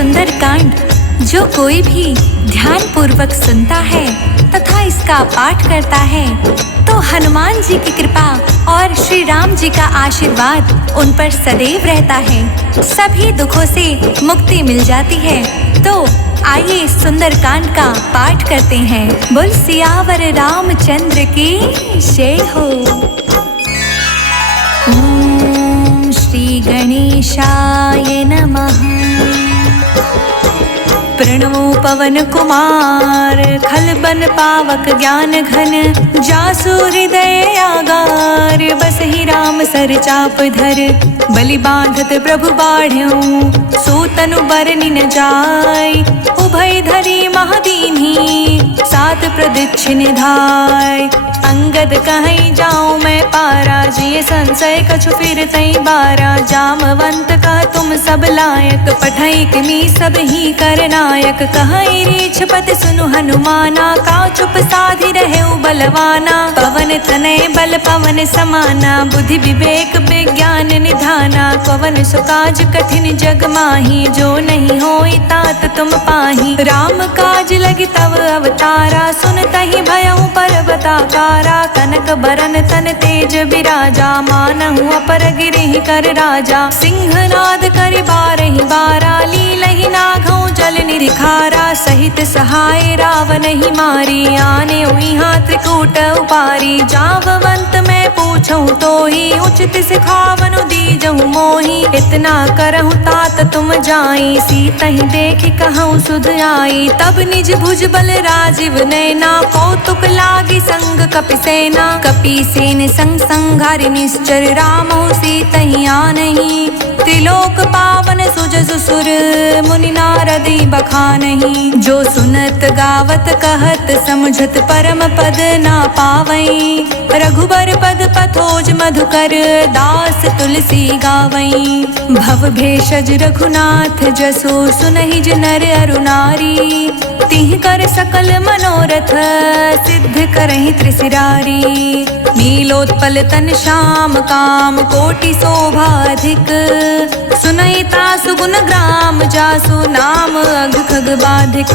सुंदर कांड जो कोई भी ध्यान पूर्वक सुनता है तथा इसका पाठ करता है तो हनुमान जी की कृपा और श्री राम जी का आशीर्वाद उन पर सदैव रहता है। सभी दुखों से मुक्ति मिल जाती है। तो आइए सुंदर कांड का पाठ करते हैं। बोल सियावर रामचंद्र की जय हो। ओम श्री गणेशाय नमः। प्रणमो पवन कुमार खलबन पावक ज्ञान घन जासु हृदय आगार बसहि राम सर चाप धर बलि बांधत प्रभु बाढ़ऊ सो तनु बरनि न जाय उभय धरी महादीन्ही सात प्रदक्षिण धाय अंगद कहीं जाऊं मैं पारा जिय संशय कछु फिर तई बारा जामवंत का तुम सब लायक पठई किमी सब ही कर नायक कहीं रीछ पति सुनु हनुमाना का चुप साधि रहे बलवाना पवन तनय बल पवन समाना बुद्धि विवेक विज्ञान निधाना पवन सुकाज कठिन जग माही जो नहीं होई तात तुम पाही राम काज लगी तव अवतारा सुन तहि भयउ पर्वताकारा कनक बरन तन तेज बिराजा मानहु अपर गिरिहि कर राजा सिंहनाद करि बारहि बारा लीलहि नाघउ जल निरिखारा सहित सहाय रावण ही मारी आने हुई हाथ कूट उपारी जाववंत मैं पूछूं तो ही उचित सिखावनु दीजहु मोही इतना करहु तात तुम जाई सीता ही देख कहूँ सुध आई तब निज भुज बल राजीव नैना कौतुक लागी संग कपि सेना कपि सेन संग संघारि निश्चर रामो सीता ही आनहि त्रिलोक पावन सुजसु सुर मुनि नारदी बखानहि जो सुनत गावत कहत समझत परम पद ना पावई रघुबर पद पथोज मधुकर दास तुलसी गावई भव भेषज रघुनाथ जसो सुनहि नर अरु नारी तिह कर सकल मनोरथ सिद्ध करहि त्रिशिरारी नीलोत्पल तन श्याम काम कोटि शोभा अधिक सुनैता सुगुन ग्राम जासु नाम अघ खग बाधिक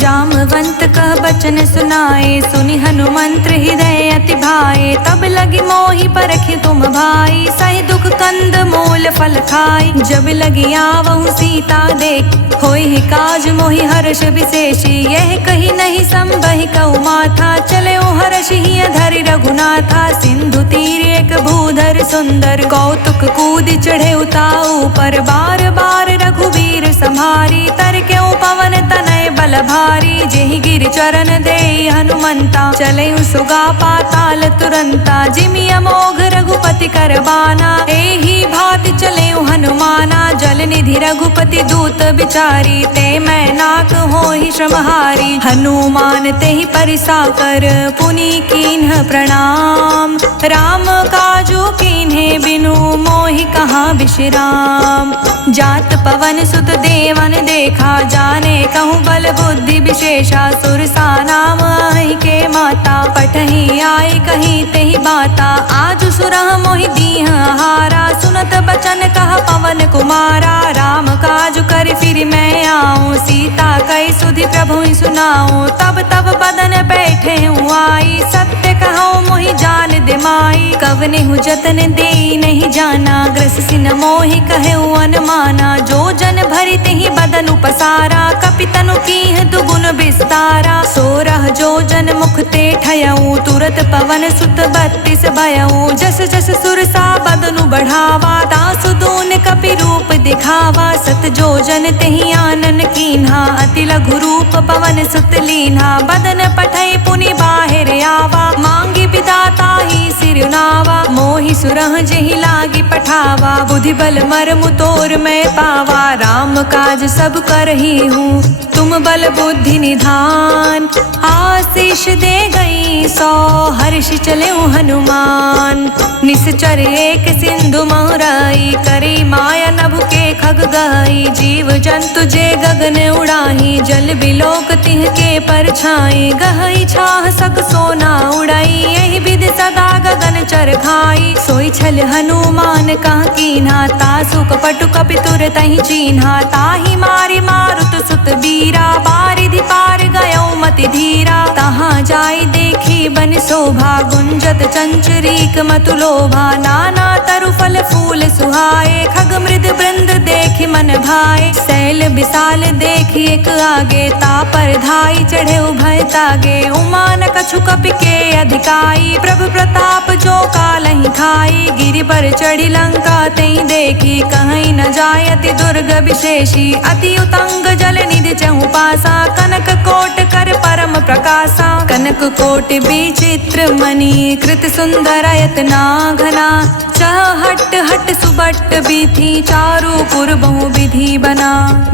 जामवंत कह बचन सुनाए सुनि हनुमंत हृदय अति भाए तब लगी मोहि परखि तुम भाई सहि दुख कंद मूल फल खाई जब लगी आवहु सीता देख होई काज मोहि हर्ष विशेषी यह कही नहीं संबहि कहु माथा चले हर्ष ही धरि रघुनाथा सिंधु तीर एक भूधर सुंदर कौतुक कूद चढ़े उताऊ पर बार बार रघुवीर संहारी तर क्यों पवन तनय बल भारी जेहि गिर चरण दे हनुमंता चले सुगा पाताल तुरंता जिमि अमोघ रघुपति करबाना एहि भाति चले हनुमाना जल निधि रघुपति दूत बिचारी ते मैं नाक होहि श्रमहारी हनुमान तेहि परिसा कर पुनि कीन्ह प्रणाम राम काजू कीन्हे बिनु मोहि कहाँ विश्राम जात पवन सुत देवन देखा जाने कहूँ बल बुद्धि विशेषा सुरसा नाम आई के माता पठही आई कहीं तेहि बाता आज सुरह मोहि दीह हारा सुनत बचन कहा पवन कुमारा राम काज कर फिर मैं आऊँ सीता कई सुधि प्रभु सुनाऊँ तब तब बदन बैठे हूँ आई सत्य कहूँ मोहि जान दिमाई कवने हूँ जतन दे नहीं जाना ग्रस सिन मोहि कहे अनुमाना जो जन भरि तिहि बदन उपसारा कपि तनु कीह दुगुन विस्तारा सोरह जो जन मुख ते ठयऊ तुरत पवन सुत 32 भयऊ जस जस सुरसा बदनु बढ़ावा तासु दून कपि रूप दिखावा सत जो जन तेहि आनन कीन्हा अति लघु रूप पवन सुत लीन्हा बदन पठई पुनि बाहिर आवा मांगी विदाता ही सिरुनावा मोहि सुरह जेहि लागी पठावा बुद्धि बल मर्म तोर मैं पावा राम काज सब करही हूँ तुम बल बुद्धि निधान आशीष दे गई सौ हर्ष चले हनुमान निश्चर एक सिंधु महुराई करी माया नभ के खग गई कही जीव जंतु जे गगन उड़ाही जल बिलोक तिह के परछाई गहई छाह सक सोना उड़ाई यही विधि सदा गगन चर खाई सोई छल हनुमान कह कीन्हा तासु कपटु कपि तुर तहि चीन्हा ताहि मारी मारुत सुत बीरा बारिधि पार गयो मति धीरा तहाँ जाई देखी बन शोभा गुंजत चंचरीक मतु लोभा नाना तरु फल फूल सुहाए खग मृद वृंद देखि मन भाए शैल विशाल देखि एक आगे तापर धाई चढ़े उभय तागे उमा न कछु कपि के अधिकाई प्रभु प्रताप जो कालहि खाई गिरि पर चढ़ी लंका तई देखी कहीं न जाय अति दुर्ग विशेषी अति उतंग जल निधि चहु पासा कनक कोट कर परम प्रकाशा कनक कोटि विचित्र मणि कृत सुंदर यतना घना चहट हट सुबट बीथी चारु पुर बहु विधि बना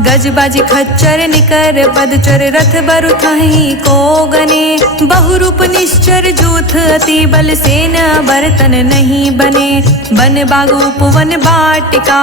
गज बाज खच्चर निकर पदचर रथ बरु थही को गने बहुरूप निश्चर जूथ अति बल सेन बर्तन नहीं बने बन बागुप वन बाटिका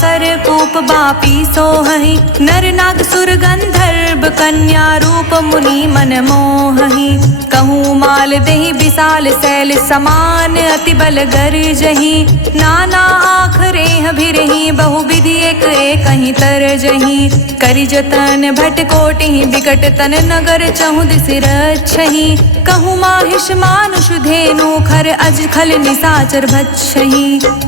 सर कूप बापी सोहहि नर नाग सुर गंधर्व कन्या रूप मुनि मन मोहहि कहूँ माल देहि विशाल शैल समान अति बल गरजहि नाना आँख रेह भिरहि बहु विधि एक कहीं तरजहि करि जतन भट कोटि विकट तन नगर चहु दिस रक्षहि कहूँ माहिष मानुष धेनु खर अज खल निसाचर भक्षहि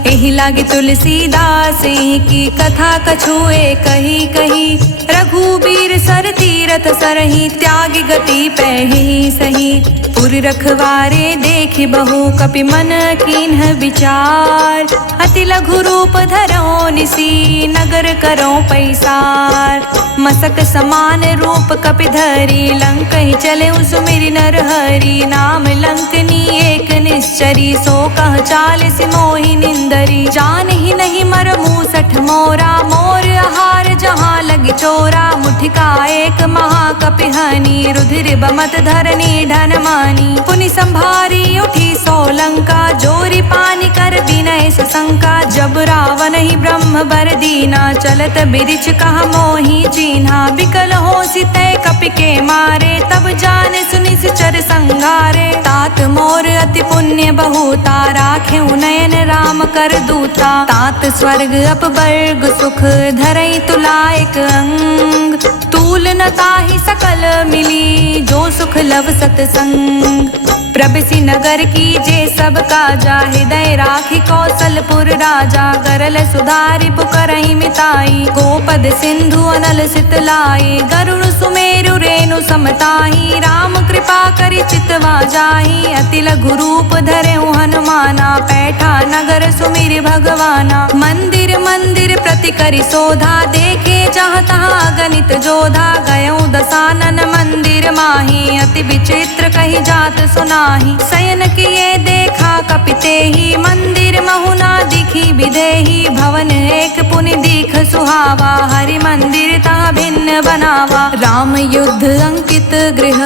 एहि लागे तुलसीदास की कथा कछुए कही कही रघुबीर सर तीरथ सरहि त्यागी गति पैहि सही पुर रखवारे देखि बहु कपि मन कीन्ह विचार अति लघु रूप धरो निसी नगर करो पैसार मसक समान रूप कपि धरी लंक ही चले सुमिरि नर हरि नाम लंकनी एक निश्चरी सो कह चालिस मोहि निंदरी जान ही नहीं मर मूसठ मोरा मोर आहार जहाँ लगी चोरा मुठिका एक महाकपि हनी रुधिर बमत धरनी ढन मानी पुनि संभारी उठी सोलंका जोरी पानी कर विनय सशंका जब रावण ही ब्रह्म बर दीना चलत बिरिछ कहा मोहि चीन्हा बिकल हो सितय कपि के मारे तब जाने सुनि चर संगारे तात मोर अति पुण्य बहुता राखे नयन राम कर दूता तात स्वर्ग अपवर्ग सुख धरई तुलायक अंग तूल न ताहि सकल मिली जो सुख लव सतसंग प्रभसी नगर की जे सब काजा हृदय राखी कौशलपुर राजा करल सुधारि पुकरहि मिताई गोपद सिंधु अनल सितलाई गरुड़ सुमेरु रेणु समताही राम कृपा करि चितवा जाही अति लघु रूप धरे हनुमाना पैठा नगर सुमिर भगवाना मंदिर मंदिर प्रति करि शोधा देखे जहाँ तहाँ गणित जोधा गयो दसानन मंदिर माही अति विचित्र कही जात सुनाही शयन किए देखा कपिते ही मंदिर महुना दिखी विदेही भवन एक पुनि दीख सुहावा हरि मंदिर ता भिन्न बनावा राम युद्ध अंकित गृह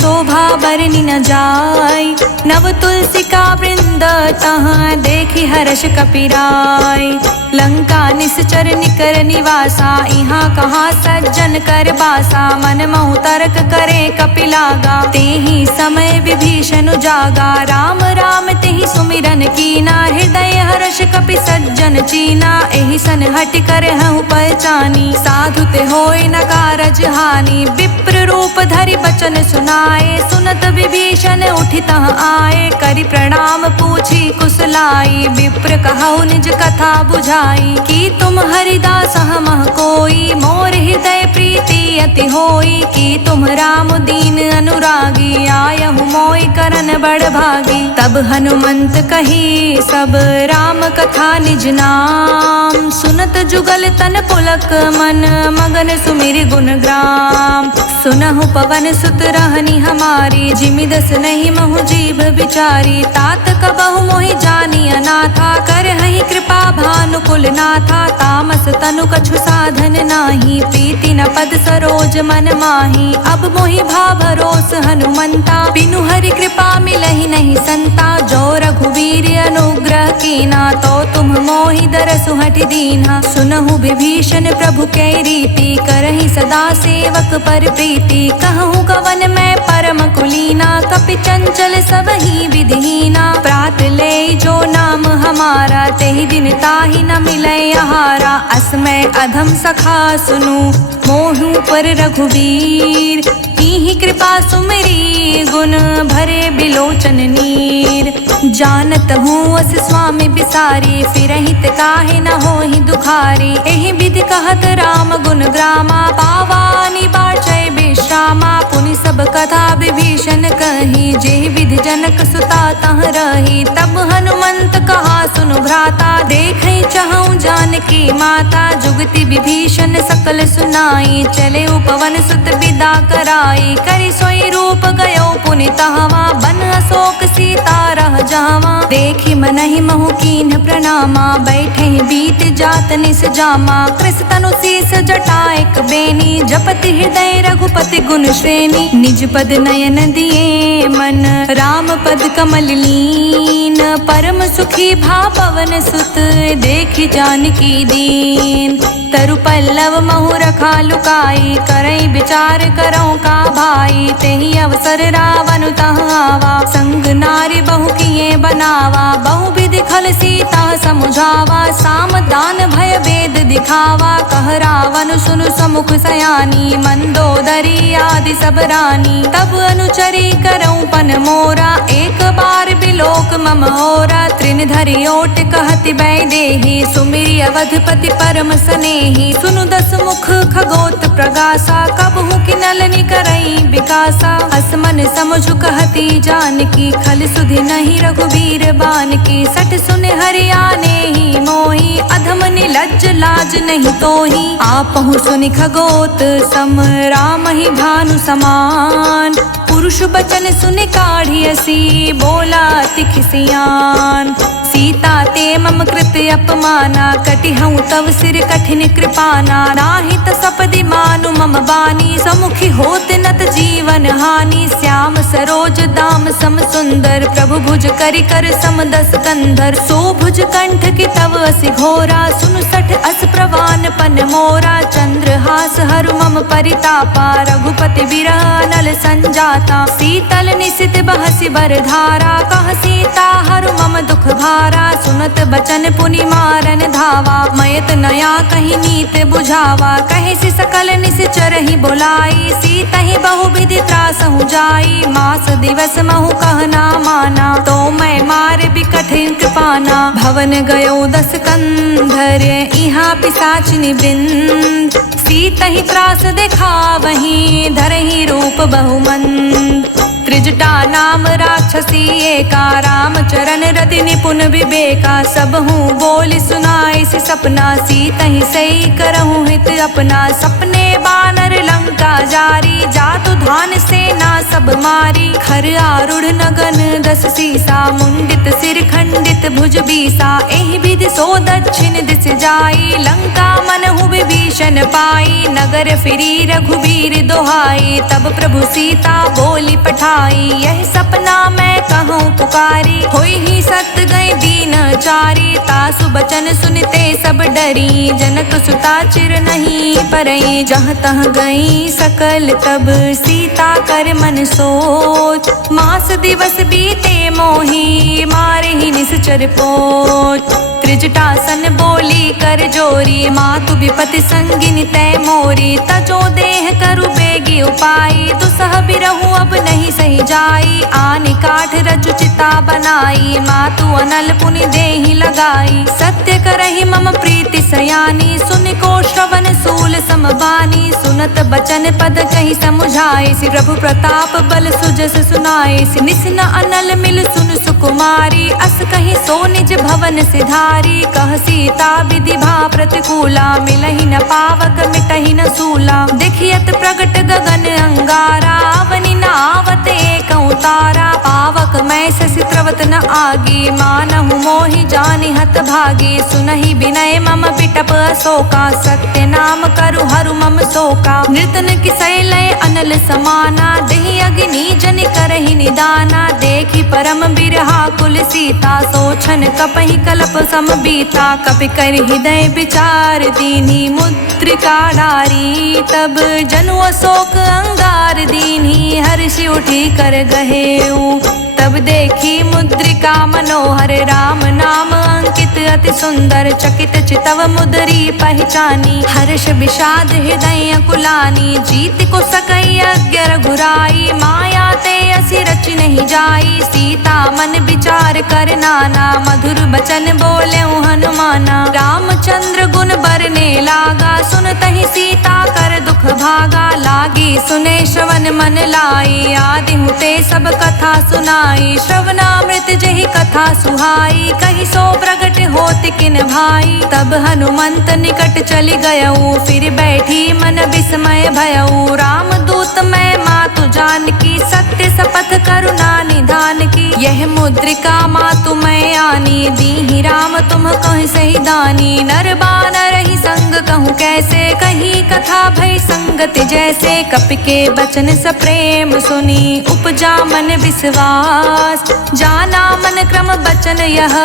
शोभा बरनि न जाय नव तुलसी का वृंद तहाँ देखी हर्ष कपिराय लंका निश्चर निकर निवासा यहाँ कहाँ सज्जन कर बासा मन महु तर्क करे कपिलागा तेहि समय विभीषण जागा राम राम तेहि सुमिरन कीना हृदय हर्ष कपि सज्जन चीना एहि सन हट कर हूँ पहचानी साधु ते होय न कारज हानि विप्र रूप धरि बचन सुनाए सुनत विभीषण उठि तह आए करि प्रणाम पूछी कुशलाई विप्र कहु निज कथा बुझाई कि तुम हरिदास हमह कोई मोर हृदय प्रीति अति होई कि तुम राम दीन अनुरागी आयहु मोय करन बड़ भागी तब हनुमंत कही सब राम कथा निज नाम सुनत जुगल तन पुलक मन मगन सुमिर गुण ग्राम सुनहु पवन सुत रहनी हमारी जिमिदस नहीं महु जीव विचारी तात कबहु मोहि जानी अनाथा कर हहि कृपा भानुकुल नाथा तामस तनु कछु साधन नाही प्रीति न पद सरो सरोज मन माही। अब मोहि भा भरोस हनुमंता, बिनु हरि कृपा मिलहि नहीं संता। जो रघुवीर अनुग्रह कीना, तो तुम मोहि दरसु हठि दीन्हा। सुनहु विभीषण प्रभु कै रीति, करहि सदा सेवक पर प्रीति। कहूँ कवन मैं परम कुलीना, कपि चंचल सबहि विधिहीना। प्रात ले जो नाम हमारा, तेहि दिन ताहि न मिलै आहारा। असमय अधम सखा सुनु, मोहु पर रघुवीर। कीन्ही कृपा सुमिरी, गुण भरे बिलोचन नीर। जानत हूँ अस स्वामी बिसारी, फिरहित काहे न होहि दुखारी। एहि विधि कहत राम गुण ग्रामा, पावानि बाचै विश्रामा। पुनि सब कथा विभीषण कही, जेहि विधि जनक सुता तह रही। तब हनुमंत कहा सुनु भ्राता, देखै चहु जानकी माता। जुगति विभीषण सकल सुनाई, चले उपवन सुत विदा कराई। करि सोई रूप गयो पुनि तहवा, बन अशोक सीता रह जावा। देखि मनहि महु कीन्ह प्रणामा, बैठे बीत जात निस जामा। कृस तनु शीस जटा एक बेनी, जपति हृदय रघुपति गुण श्रेणी। निज पद नयन दिए मन, राम पद कमल लीन। परम सुखी भा पवन सुत, देखि जानकी दीन। तरु पल्लव महु रखा लुकाई, करई विचार करऊँ का भाई। तेहि अवसर रावण तह आवा, संग नारी बहु किए बनावा। बहु विधि खल सीता समुझावा, साम दान भय वेद दिखावा। कह रावण सुनु समुख सयानी, मंदोदरी आदि सब रानी। तब अनुचरी करऊँ पन मोरा, एक बार बिलोक मम होरा। त्रिन धरि ओट कहति बैदेही, सुमिरि अवधपति परम स्नेही। सुनु दस मुख खगोत प्रगासा, कबहु किनलनि करई विकासा। असमन समझु कहती जानकी, खल सुधि नहीं रघुवीर बानकी। सठ सुन हरियाने ही मोही, अधम निलज्ज लाज नहीं तोही। आपहु सुनि खगोत सम, राम ही भानु समान। पुरुष बचन सुनि काढ़ियसी, बोला अति खिसियान। सीता ते मम कृत अपमाना, कटिहऊँ तव सिर कठिन कृपाना। नाहित सपदि मानु मम बानी, समुखी होत नत जीवन हानि। श्याम सरोज दाम सम सुंदर, प्रभु भुज करि कर सम दस कंधर। सो भुज कंठ की तव असि घोरा, सुनु सठ अस प्रवान पन मोरा। चंद्रहास हरु मम परितापा, रघुपति बिरह नल संजाता। शीतल निशित बहसि बर धारा, कह सीता हरु मम दुख भारा। सुनत बचन पुनि मारन धावा, मयत नया कही नीत बुझावा। कहे सि सकल निश्चर ही बुलाई, सीता ही बहु विधि त्रासहु जाई। मास दिवस महु कहना माना, तो मैं मार बिकठिन कृपाना। भवन गयो दस कंधर, इहाँ पिशाचिनी वृंद। सीता ही त्रास दिखावहीं, धरहि रूप बहुमंद। त्रिजटा नाम राक्षसी एका, राम चरण रति निपुण विवेका। सब हूँ बोल सुनाए से सपना, सीता ही सही करहूँ हित अपना। सपने बानर लंका जारी, जातु धान सेना सब मारी। खर आरूढ़ नगन दस सीसा, मुंडित सिर खंडित भुज बीसा। एहि विधि सो दक्षिण दिस जाई, लंका मनहु विभीषण पाई। नगर फिरी रघुवीर दोहाई, तब प्रभु सीता बोली पठाई। यह सपना मैं कहूँ पुकारी, होई ही सत गए दीन चारी। तासु बचन सुनते सब डरी, जनक सुता चिर नहीं परई। जहाँ तह गई सकल तब, सीता कर मन सोच। मास दिवस बीते मोही, मारे ही निश्चर पोच। त्रिजटासन बोली कर जोरी, मातु विपति संगिनी तय मोरी। तजो देह करु बेगी उपाई, दुसह बिरहु अब नहीं सही जाई। आनि काठ रचु चिता बनाई, मातु अनल पुनि देहि लगाई। सत्य करहि मम प्रीति सयानी, सुनि को श्रवण सूल समबानी। सुनत बचन पद कहि समुझ समझाए सि प्रभु प्रताप बल सुजस सुनाए सि निस न अनल मिल सुन सुकुमारी अस कहीं सो निज भवन सिधारी कह सीता विधि भा प्रतिकूला मिलहि न पावक मिटहि न सूला देखियत प्रगट गगन अंगारा अवनि न आवत एक उतारा पावक मैं शशि त्रवत न आगी मानहु मोहि जानि हत भागी सुनहि विनय मम बिटप अशोका सत्य नाम करु हरु मम शोका नृतन किसै लय अनल समाना देहि अग्नि जनि करहि निदाना देखि परम बिरहा कुल सीता सोछन कपहि कल्प सम बीता कपि कर हृदय विचार दीन्ही मुद्रिका डारी तब जनु अशोक अंगार दीन्ही हर्षि उठी कर गहेऊ तब देखी मुद्रिका मनोहर राम नाम अंकित अति सुंदर चकित चितव मुद्री पहचानी हर्ष विषाद हृदय कुलानी जीत को सकई अज्ञ रघुराई माया ते असि रच नहीं जाई सीता मन विचार कर नाना मधुर बचन बोले हनुमाना रामचंद्र गुण बरने लागा सुनतहि सीता कर दुख भागा लागी सुने श्रवण मन लाई आदि हुते सब कथा सुनाई श्रवणामृत जहि कथा सुहाई कहि सो प्रगट होत किन भाई तब हनुमंत निकट चली गयऊ फिर बैठी मन विस्मय भयऊ राम दूत मैं मातु जानकी सत्य शपथ करुणा निधान की यह मुद्रिका मातु मैं आनी दीहि राम तुम कह सही दानी नर बानर ही संग कहूँ कैसे कहीं कथा भई संगत जैसे कपि के बचन सप्रेम सुनी उपजा मन विश्वास जाना मन क्रम बचन यह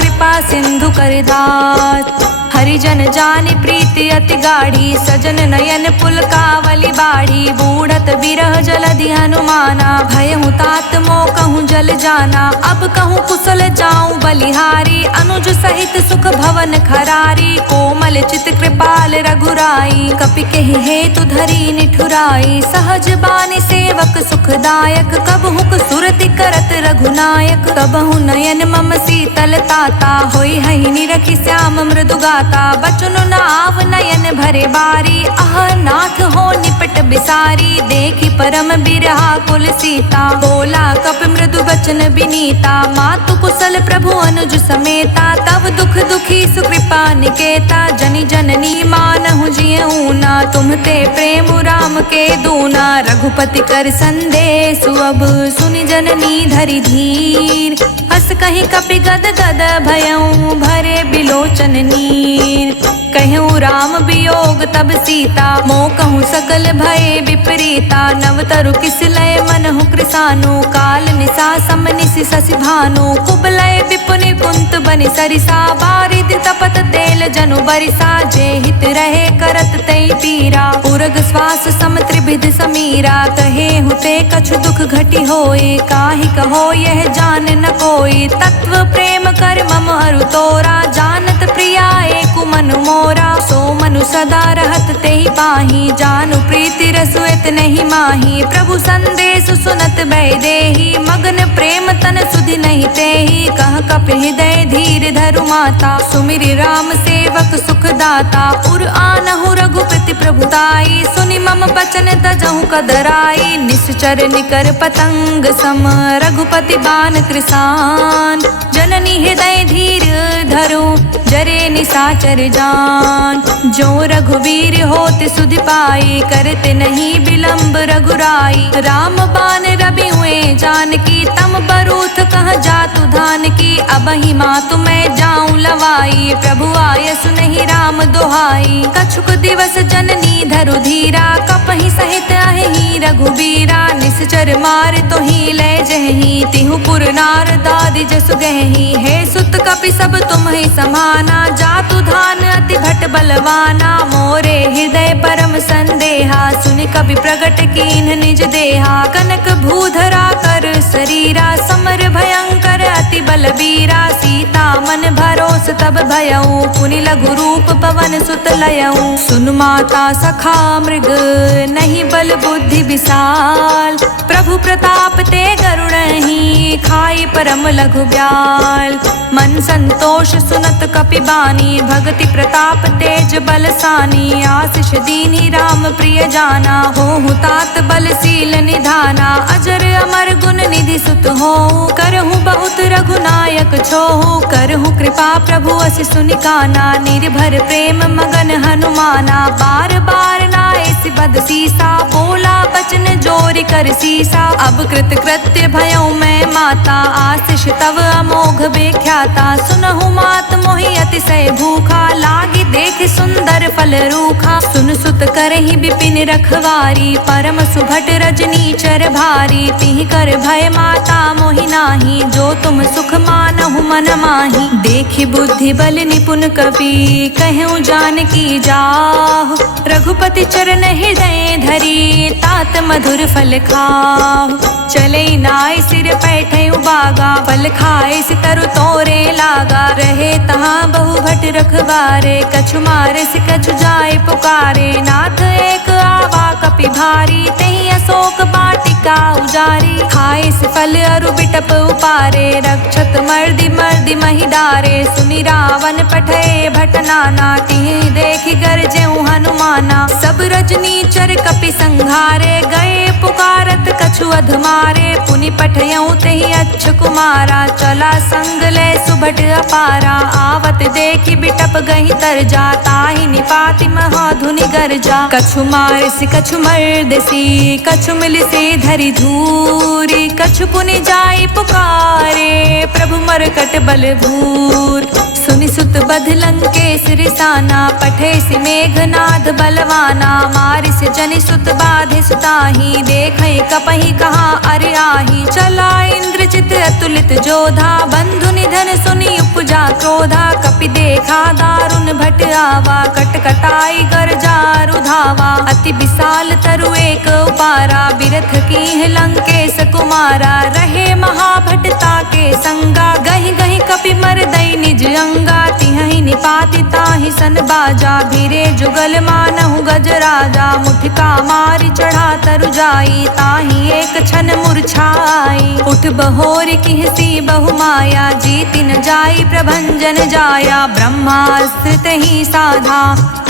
कृपा सिंधु कर दास हरिजन जानि प्रीति अति गाढ़ी सजन नयन पुलकावली बाढ़ी बूढ़त बिरह जलधि हनुमाना भयहु तात मोह कहूँ जल जाना अब कहूँ कुशल जाऊं बलिहारी अनुज सहित सुख भवन खरारी कोमल चित कृपाल रघुराई कपि केहि हेतु धरी निठुराई सहज बानी सेवक सुखदायक कबहुक सुरति करत रघुनायक कबहु नयन मम शीतल ताता होई हहि निरखि श्याम मृदु गाता बचनु नाव नयन भरे बारी आह नाथ हो निपट बिसारी देखि परम बिरहा कुल सीता बोला कप मृदु बचन बिनीता मातु कुशल प्रभु अनुज समेता तब दुख दुखी सुकृपा निकेता जनि जननी मानहु जियऊ ना तुमते प्रेम राम के दूना रघुपति कर संदेशु अब सुनि जननी धरि धीर हस कहीं कपि गद गद भयऊ भरे बिलोचन नीर कहूँ राम वियोग तब सीता मोह कहूँ सकल भय विपरीता नवतरु किस लय मनहु कृसानु काल निशा समनिसि शशि भानु कुबलय विपुनि कुंत बनि सरिसा बारिद तपत तेल जनु बरिसा जे हित रहे करत तई पीरा उरग श्वास सम त्रिभिद समीरा कहे हुते कछु दुख घटी होए काहि कहो यह जान न कोई तत्व प्रेम कर मम हरु तोरा जानत प्रिया एक मन मोरा सो मनु सदा रहत तेहि पाही जानु प्रीति रसुएत नहीं माही प्रभु संदेश सुनत भय देहि मगन प्रेम तन सुधि नहीं तेहि कह कपि हृदय धीर धरु माता सुमिरि राम सेवक सुख दाता उर आनहु रघुपति प्रभुताई सुनि मम बचन तजहु कदराई निश्चर निकर पतंग सम रघुपति बान कृसान जननी हृदय धीर धरु जरे निशाचर जान जो रघुवीर होत सुधि पाई करते नहीं विलंब रघुराई राम बान रवि हुए जानकी तम बरूथ कह जातु धान की अब ही मातु मैं जाऊं लवाई प्रभु आय सुनहि राम दोहाई कछुक दिवस जननी धरु धीरा कपहि सहित अहि रघुबीरा निश्चर मार तो ही ले जहि तिहु पुर नार दादि जसु गहि हे सुत कपि सब तुम ही समाना जातु धान अति भट बलवाना मोरे हृदय परम संदेहा सुनि कवि प्रगट कीन्ह निज देहा कनक भूधरा कर शरीरा समर भयंकर अति बलबीरा सीता मन भरोस तब भयऊ पुनि लघु रूप पवन सुत लयऊ सुन माता सखा मृग नहीं बल बुद्धि विशाल प्रभु प्रताप ते गरुड़हि खाई परम लघु ब्याल मन संतोष सुनत कपि कपि बानी, भगति प्रताप तेज बलसानी, आशीष दीनी राम प्रिय जाना, होहु तात बलशील निधाना, अजर अमर गुण निधि सुत होहु, करहु बहुत रघुनायक छोहु, करहु कृपा प्रभु अस सुनिकाना, निर्भर प्रेम मगन हनुमाना, बार बार नाए बद सीसा, बोला बचन जोरि कर सीसा, अब कृत कृत्य भयउ मैं माता, आशीष तव अमोघ बेख्याता, सुनहु मात मोहि अतिशय भूखा, लागी देख सुंदर फल रूखा, सुन सुत करहि विपिन रखवारी, परम सुभट रजनी चर भारी, तिहि कर भय माता मोहि नाही, जो तुम सुख मानहु मन माही, देखि बुद्धि बल निपुण कपि, कहूँ जानकी जाहु, रघुपति चरण हृदय धरी, तात मधुर फल खाहु, चले नाय सिर पैठे उबागा, फल खाए सितरु तोरे लागा, रहे तहाँ बहु भट रखवारे, कछु मारे से कछु जाए पुकारे, नाथ एक आवा कपि भारी, तही अशोक बाटिका उजारी, खाए से फल अरु बिटप उपारे, रक्षत मर्दि मर्दि महि डारे, सुनि रावण पठे भट नाना, तिहि देखि गरजेउ हनुमाना, सब रजनी चर कपि संघारे, गए पुकारत कछु अधमारे, पुनि पठयउ तेहि अच्छ कुमारा, चला संग ले सुभट अपारा, आवत देखि बिटप गहि तरजा, ताहि निपाति महाधुनि गरजा, कछु मारसि कछु मर्दसी, कछु मिलिसि धरि धूरी, कछु पुनि जाई पुकारे, प्रभु मरकट बल भूर, सुनि सुत बध लंकेश रिसाना, पठे सि मेघनाद बलवाना, मारिस जनि सुत बाधे सुताही, देखै कपहि कहाँ अरे आही, चला इंद्रजित अतुलित जोधा, बंधु निधन सुनि उपजा क्रोधा, कपि देखा दारुण भट आवा, कटकटाई गरजा रुधावा, अति विशाल तरु एक उपारा, बिरथ कीन्ह लंकेश कुमारा, रहे महाभटता के संगा, गहि गहि कपि मरदई निज अंगा, तिहि निपाति ताहि सन बाजा, भीरे जुगल मानहु गजराजा, मुठिका मारि चढ़ा तरु जाई, ताहि एक क्षण मूर्छाई, उठ बहोरि किहसी बहु माया, जीति न जाई प्रभंजन जाया, ब्रह्मास्त्र तहि साधा,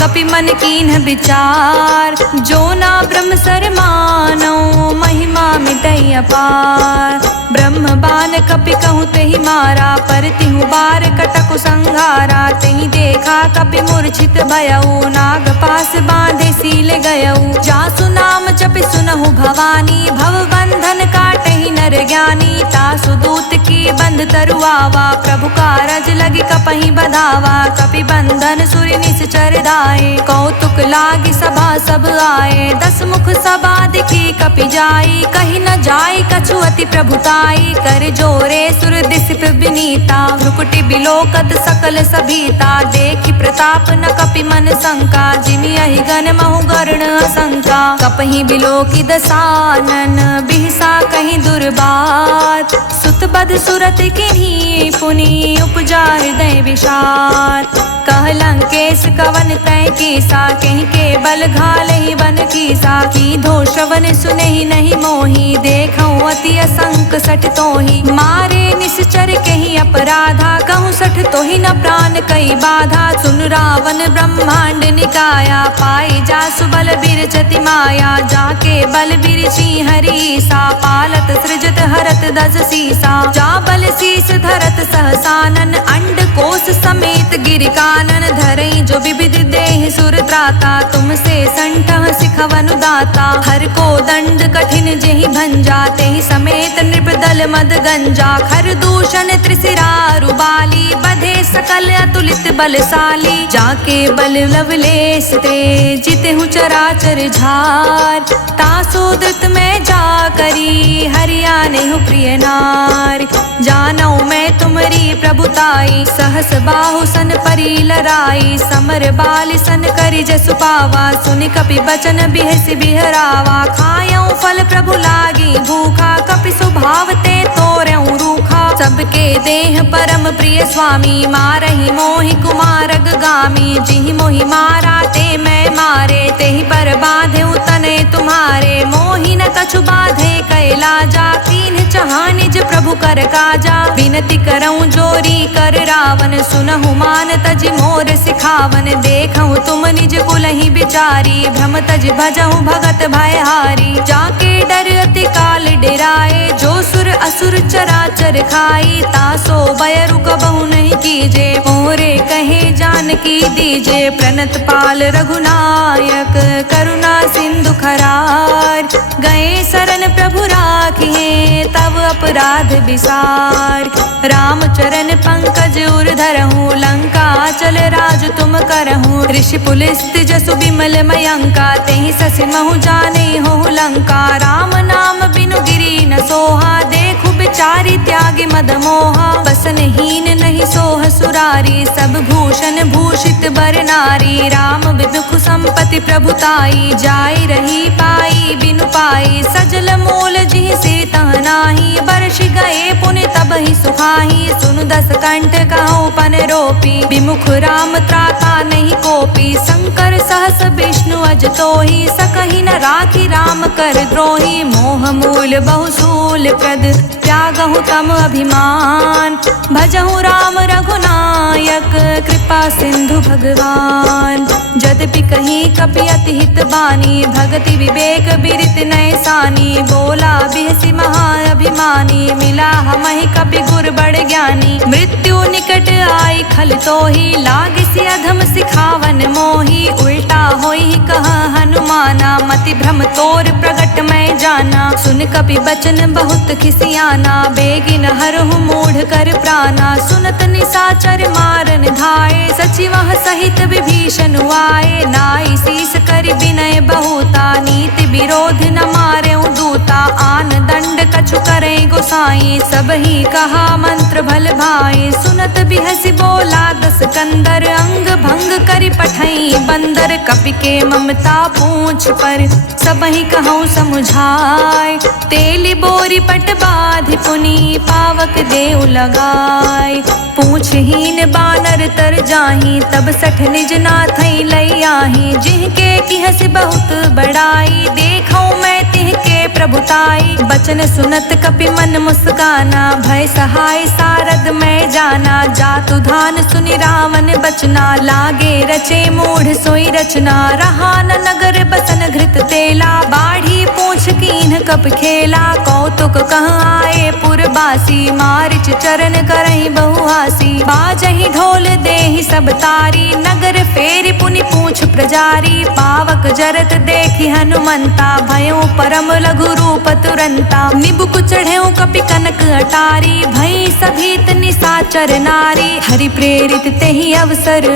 कपि मन कीन्ह विचार, जो ना ब्रह्म सर मानो, महिमा मिटई अपार, ब्रह्म बान कपि कहूँ तेहि मारा, पर तिहु बार कटकु संघारा, तेहि देखा कपि मूर्छित भयउ, नाग पास बांधे सील गयउ, जासु नाम जपि सुनहु भवानी, भव बंधन काटहि नर ज्ञानी, तासु दूत की बंध तरुआवा, प्रभु कारज लगी कपहि बधावा, कपि बंधन सुरि निश्चर दाए, कौतुक लागी सभा सब आए, दस मुख सभा दिखी कपि जाई, कहि न जाई कछु अति प्रभुताई, कर जोरे सुर दिस विनीता, भ्रुकुटि बिलोकत सकल सभीता, देखि प्रताप न कपि मन शंका, जिमि अहि गण महु गरुण असंका, कपहि बिलोकि दसानन, बिहसा कहि दुर्बात, सुत बध सुरत किन्ही, पुनि उपजा हृदय विषाद, कह लंकेश कवन तय कीसा, कहीं के बल घालहि बन कीसा, की धो श्रवण सुनहि नहीं मोही, देखऊँ अति असंक सठ तोहि, मारे निश्चर कहीं अपराधा, कहूँ सठ तोहि न प्राण कई बाधा, सुन रावण ब्रह्मांड निकाया, पाई जासु बल बिरचति माया, जाके बल बिरची हरीसा, पालत सृजत हरत दस सीसा, जा बल शीस धरत सहसानन, अंड कोश समेत गिर कानन, धरई जो विविध देह सुर त्राता, तुमसे संठह सिखवनु दाता, हर को दंड कठिन जेहि भंजा, तेहि समेत नृपदल मद गंजा, खर दूषण त्रिशिरा रुबाली, बधे सकल अतुलित बलशाली, जाके बल लवलेश ते जितहु चराचर झार, तासो द्रुत में जा करी, हरियानेहु प्रिय नार, जानौ मैं तुमरी प्रभुताई, सहस बाहु सन परी लराई, समर बाल सन करि जसु पावा, सुनि कपि बचन बिहसि बिहरावा, खायऊ फल प्रभु लागी भूखा, कपि स्वभाव ते तोरऊ रूखा, सबके देह परम प्रिय स्वामी, मारहि मोहि कुमारग गामी, जिहि मोहि मारा ते मैं मारे, तेहि पर बाधेउ तने तुम्हारे, मोहि न कछु बाधे कैला जा, कीन्ह चहा निज प्रभु प्रभु कर काजा। विनती करऊं जोरी कर रावण, सुनहु मान तज मोर सिखावन। देखऊं तुम निज कुलहि बिचारी, भ्रम तज भजहु भगत भयहारी। जाके डर अति काल डेराए, जो सुर असुर चराचर खाई। तासो भय रुक बहु नहीं कीजे, मोरे कहे जानकी दीजे। प्रणत पाल रघुनायक, करुणा सिंधु खरार। गए शरण प्रभु राखिए, तब अपराध विसार। राम चरण पंकज उर धरहूँ, लंका चल राज तुम करहूँ। ऋषि पुलिस्त जसु बिमल मयंका, तेहि ससि महु जाने हो लंका। राम नाम बिनु गिरि न सोहा, देखु बिचारी त्यागी मद मोहा। बसनहीन नहीं सोह सुरारी, सब भूषण भूषित बर नारी। राम विमुख संपत्ति प्रभुताई, जाय रही पाई बिनु पाई। सजल मूल जिहि से तह नाही, बरष गए पुनि तब ही सुखाही। सुनु दस कंठ कहूँ पन रोपी, विमुख राम त्राता नहीं कोपी। शंकर सहस विष्णु अज तोहि, सकहि न राखी राम कर द्रोही। मोह मूल बहुसूल प्रद, त्यागहु तम अभिमान। भजहु राम रघुनायक, कृपा सिंधु भगवान। यद्यपि कहीं कपि अति हित बानी, भगति विवेक बिरित नय सानी। बोला बिहसि महा अभिमानी, मिला हमहि कपि गुर बड़ ज्ञानी। मृत्यु निकट आई खल तोहि, लागिसि अधम सिखावन मोहि। उल्टा होई कह हनुमाना, मति भ्रम तोर प्रगट मैं जाना। सुन कपि बचन बहुत खिसियाना, बेगिन हरहु मूढ़ कर प्राणा। सुनत निशाचर मारन धाये, सचिवह सहित विभीषण आए। नाई शीस करि विनय बहुता, नीति विरोध न मारे दूता। आन दंड कछु करे गोसाई, सब ही कहा मंत्र भल भाई। सुनत बिहसि बोला दस कंदर, अंग भंग करि पठई बंदर। कपि के ममता पूछ पर, सब ही कहूँ समुझाय। तेली बोरी पट बाधि पुनि, पावक देव लगाय। पूछहीन बानर तर जाही, तब सठ निज नाथई लई आही। जिनके किहसि बहुत बड़ाई, देखऊं मैं तिहके प्रभुताई। बचन सुनत कपि मन मुस्काना, भय सहाय सारद मैं जाना। जातु धान सुनि रावण बचना, लागे रचे मूढ़ सोई रचना। रहा न नगर बसन घृत तेला, बाढ़ी पूछ कीन्ह कप खेला। कौतुक कह आए पुरबासी, मारिच चरण करहि बहुहासी। बाजहि ढोल देहि सब तारी, नगर फेरि पुनि पूछ प्रजारी। पावक जरत देखि हनुमंता, भयो परम लघु रूप तुरंता। निबुक चढ़ेऊ कपि कनक अटारी, भई सभीत निशाचर नारी। हरि प्रेरित तेहि अवसर,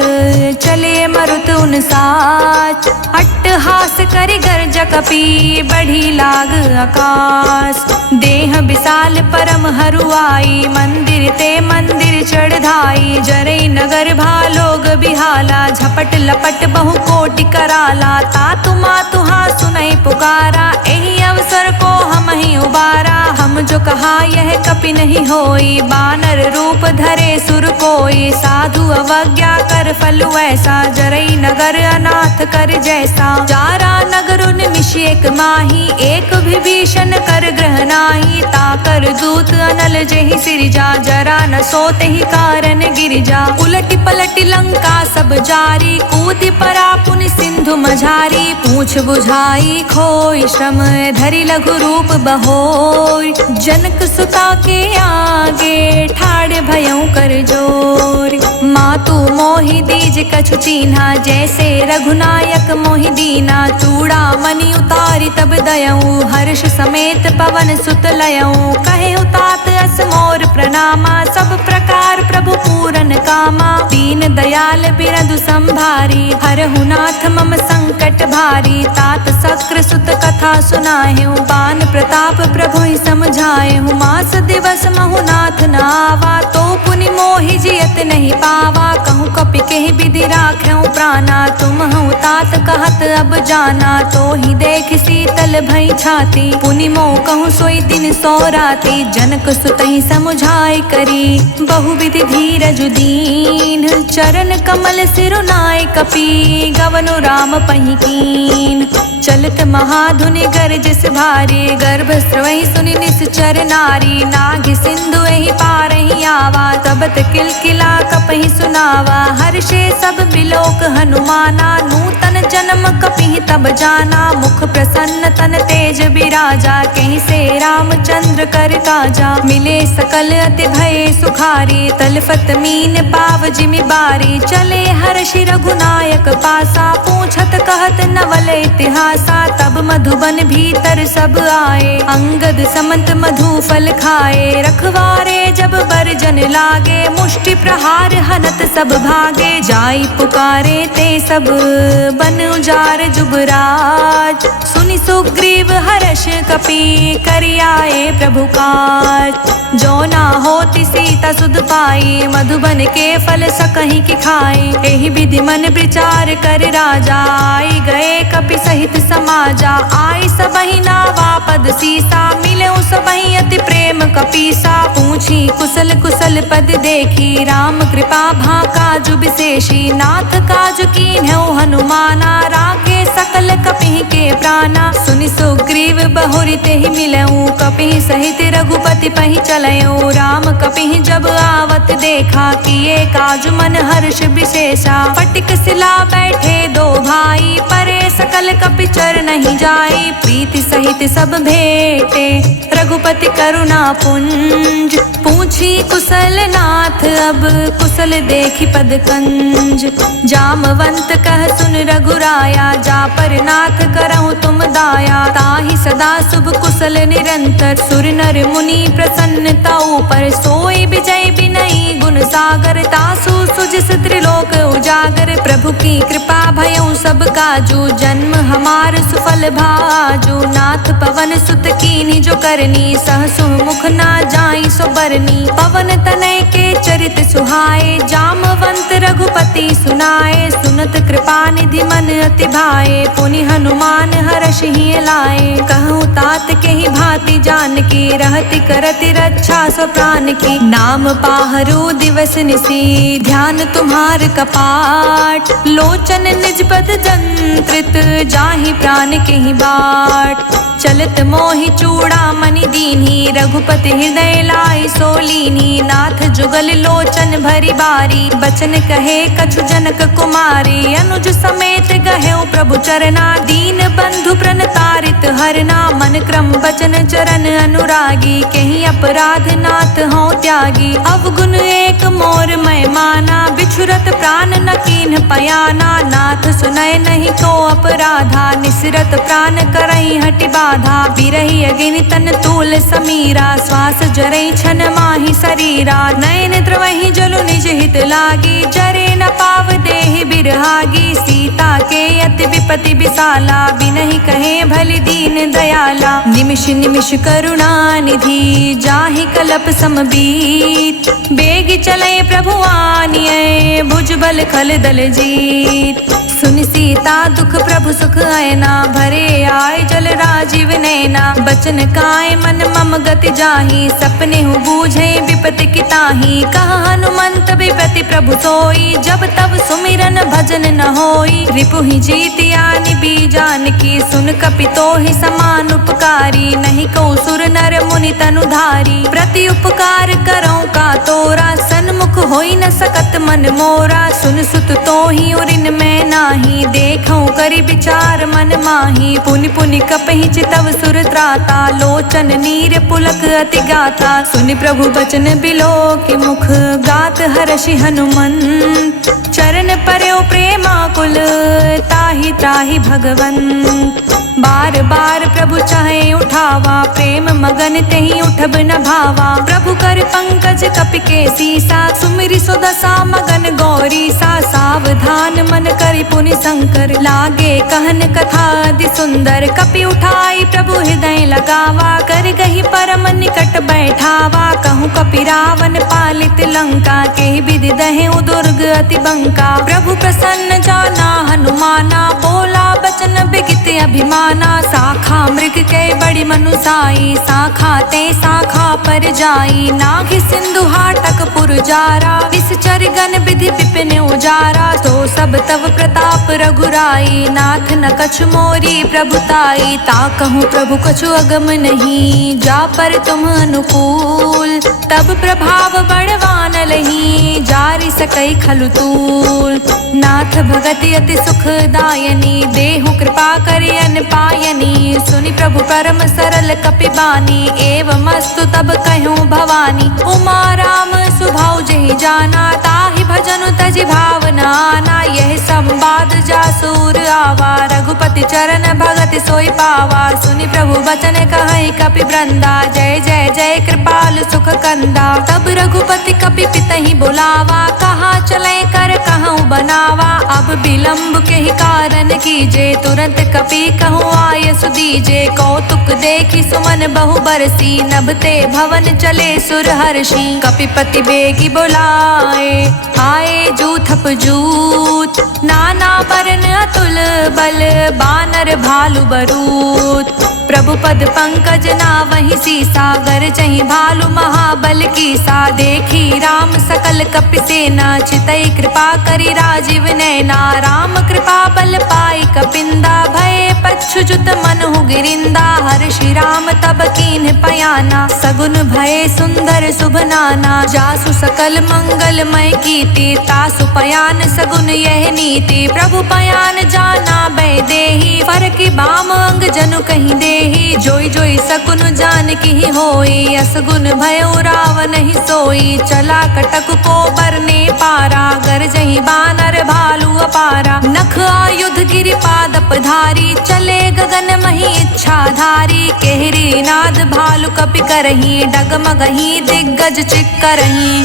चले मरुत उन साच। अट्टहास करि गर्ज कपि, बढ़ी लाग आकाश। देह विशाल परम हरुआई, मंदिर ते मंदिर चढ़ाई। जरई नगर भालोग बिहाला, झपट लपट बहु कोटि कराला। तातु मातुहा सुनई पुकारा, एहि अवसर को हम ही उबारा। हम जो कहा यह कपि नहीं होई, बानर रूप धरे सुर कोई। साधु अवज्ञा कर फल ऐसा, जरई नगर अनाथ कर जैसा। जारा नगर निमिष एक माही, एक विभीषण कर ग्रह नाही। ताकर दूत अनल जेहि सिरजा, जरा न सोते ही कारण गिरिजा। उलटि पलटि लंका सब जारी, कूदि परा पुनि सिंधु मझारी। पूछ बुझाई खोई श्रम, धरि लघु रूप बहोर। जनक सुता के आगे, ठाड़ भयउ कर जोर। मातु मोहि दीज कछु चीन्हा, जैसे रघुनायक मोहि दीना। चूड़ा मणि उतारी तब दयऊ, हर्ष समेत पवन सुत लयऊ। कहे तात अस मोर प्रणामा, सब प्रकार प्रभु पूरन कामा। दीन दयाल बिरदु संभारी, हरहु नाथ मम संकट भारी। तात शक्र सुत कथा सुनाएहु, बान प्रताप प्रभु ही समझाएहु। मास दिवस महु नाथ न आवा, तो पुनि मोहि जियत नहीं पावा। कहूँ कपि केहि विधि राखेउ प्राणा, तुम हूँ तात कहत अब जाना। तो ही देख शीतल भई छाती, पुनि मोह कहूँ सोई दिन सो राती। जनक सुतहि समुझाई करी, बहुविधि धीरज दीन। चरण कमल सिरुनाय कपि, गवनु राम पहि कीन। चलत महाधुनि गरजस भारी, गर्भ स्रवहि सुनि निश्चर नारी। नाग सिंधु एहि पारहि आवा, तबत किलकिला कपहि सुनावा। हर्षे सब बिलोक हनुमाना, नूतन जन्म कपिहि तब जाना। मुख प्रसन्न तन तेज बिराजा, कहीं से रामचंद्र कर काजा। मिले सकल अति भय सुखारी, तलफत मीन पाव जिमि बारी। चले हर्षि रघुनायक पासा, पूछत कहत नवल इतिहासा। तब मधुबन भीतर सब आए, अंगद समंत मधु फल खाए। रखवारे जब बरजन लागे, मुष्टि प्रहार हनत सब भागे। जाई पुकारे ते सब बन उजार जुबराज, सुनि सुग्रीव हर्ष कपि करि आए प्रभु काज। जो ना होती सीता सुध पाई, मधुबन के फल सकहि कि खाई। एहि विधि मन विचार कर राजा, आई गए कपि सहित समाजा। आई सबहि नावा पद सीसा, मिले सबहि अति प्रेम कपीसा। पूछी कुशल कुशल पद देखी, राम कृपा भा काजु विशेषी। नाथ काजु कीन्हउ हनुमाना, राखे सकल कपिहि के प्राणा। सुनि सुग्रीव बहुरि तेहि मिलऊ, कपिहि सहित रघुपति पहि चलऊ। राम कपिहि जब आवत देखा, किए काजु मन हर्ष विशेषा। फटिक सिला बैठे दो भाई, परे सकल कपि चर नहीं जाई। प्रीति सहित सब भेटे, रघुपति करुणा पुंज। पूछी कुशल नाथ अब, कुशल देखी पद कंज। जामवंत कह सुन रघुराया, जा पर नाथ करहु तुम दाया। ताहि सदा शुभ कुशल निरंतर, सुर नर मुनि प्रसन्नता ऊपर। सोई विजय बिनई गुण सागर, तासु सुजिस त्रिलोक उजागर। प्रभु की कृपा भयउ सब काजू, जन्म हमार सुफल भाजू। नाथ पवन सुत कीन्ही जो करनी, सहसु मुख ना जाई सो बरनी। पवन तनय के चरित सुहाए, जामवंत रघुपति सुनाए। सुनत कृपा निधि मन अति भाए, पुनि हनुमान हर्षहि लाए। कहूँ तात के ही भांति जान की, रहति करति रक्षा सो प्राण की। नाम पाहरु दिवस निसी, ध्यान तुम्हार कपाट। लोचन निज पद जंत्रित, जाहि प्राण के ही बाट। चलत मोहि चूड़ा मणि दीन्ही, रघुपति हृदय लाई सोलीनी। नाथ जुगल लोचन भरी बारी, बचन कहे कछु जनक कुमारी। अनुज समेत गहेउ प्रभु चरना, दीन बंधु प्रणतारित हरना। मन क्रम बचन चरण अनुरागी, कहीं अपराध नाथ हो त्यागी। अवगुण एक मोर मैं माना, बिछुरत प्राण न कीन्ह पयाना। नाथ सुनय नहीं को अपराधा, निसरत प्राण करहि हटि बाधा। बिरहि अगिनि तन तूल समीरा, श्वास जरई छन माहि शरीरा। नयन द्रवहि जलु निज हित लागी, जरे न पाव देहि बिरहागी। सीता के अति विपति विशाला, बिनहि कहे भलि दीन दयाला। निमिष निमिष करुणा निधि, जाहि कलप समबीत। बेग चले प्रभु आनिए, भुजबल खल दल जीत। सुनि सीता दुख प्रभु सुख आयना, भरे आय जल राजीव नैना। बचन काय मन मम गति जाहि, सपने हु बूझे विपति की ताहि। कहा हनुमंत विपति प्रभु सोई, जब तब सुमिरन भजन न होई। रिपुहि जीतिया निबी जानकी, सुन कपि तोहि समान उपकारी। नहीं को सुर नर मुनि तनुधारी, प्रति उपकार करौ का तोरा। सन्मुख होई न सकत मन मोरा, सुन सुत तोहि उरिन में नाही। देखौ करि विचार मन माही, पुनि पुनि कपहि चितव सुर त्राता। लोचन नीर पुलक अति गाथा, सुनि प्रभु बचन बिलोकि मुख। गात हर्षि हनुमंत, चरण पर्यो प्रेमाकुल। ताहि त्राहि भगवंत, बार बार प्रभु चाहे उठावा। प्रेम मगन तेहि उठब न भावा। प्रभु कर पंकज कपि के सीसा, सुमिरि सो दशा मगन गौरी सा। सावधान मन करि पुनि शंकर, लागे कहन कथा अति सुंदर। कपि उठाई प्रभु हृदय लगावा, कर गहि परम निकट बैठावा। कहूँ कपि रावण पालित लंका, के विधि दहेउ दुर्ग अति बंका। प्रभु प्रसन्न जाना हनुमाना, बोला बचन गित अभिमाना। शाखा मृग के बड़ी मनुसाई, शाखा ते शाखा पर जाई। नाग सिंधु हाटक पुरजारा, निश्चर गण विधि विपिन उजारा। तो सब तव प्रताप रघुराई, नाथ न कछु मोरी प्रभुताई। ताकहु प्रभु कछु अगम नहीं, जा पर तुम अनुकूल। तब प्रभाव बड़वान लही, जारि सकई खलु तूल। नाथ भगति अति सुखदायनी, देहु कृपा करि अन पायनी। सुनि प्रभु परम सरल कपिबानी, एवमस्तु तब कहूँ भवानी। उमा राम सुभाउ जेहि जाना, ताहि भजनु तजि भावना आना। यह संवाद जासूर आवा, रघुपति चरण भगति सोई पावा। सुनि प्रभु बचन कहई कपि वृंदा, जय जय जय कृपाल सुख कंदा। तब रघुपति कपि पितहि बुलावा, कहाँ चले कर कहूँ बनावा। अब विलम्ब के ही कारण कीजे, तुरंत कपि कहूँ आय सुदीजे। कौतुक देखी सुमन बहु बरसी, नभते भवन चले सुर हर्षि। कपिपति बेगी बुलाए, आए जूथप जूत। नाना बरन अतुल बल, बानर भालु बरूत। प्रभु पद पंकज नावहि सीसा, गरजहि भालु महाबल कीसा। देखी राम सकल कपि सेना, चितई कृपा करि राजीव नैना। राम कृपा बल पाई कपिंदा, भय पच्छुजुत मनहु गिरिंदा। हर्षि राम तब कीन्ह पयाना, सगुन भय सुंदर शुभ नाना। जासु सकल मंगलमय कीर्ति, तासु पयान सगुन यह नीति। प्रभु पयान जाना बै देहि, फरकि बाम अंग जनु कहीं देहि। जोई जोई सकुन जान की होई, असगुन भयो रावण ही सोई। चला कटक को बरने पारा, गरजहि बानर भालु अपारा। नख आयुध गिरि पादप धारी, चले गगन मही इच्छाधारी। केहरी नाद भालु कपि करही, डगमगही दिग्गज चिक्करही।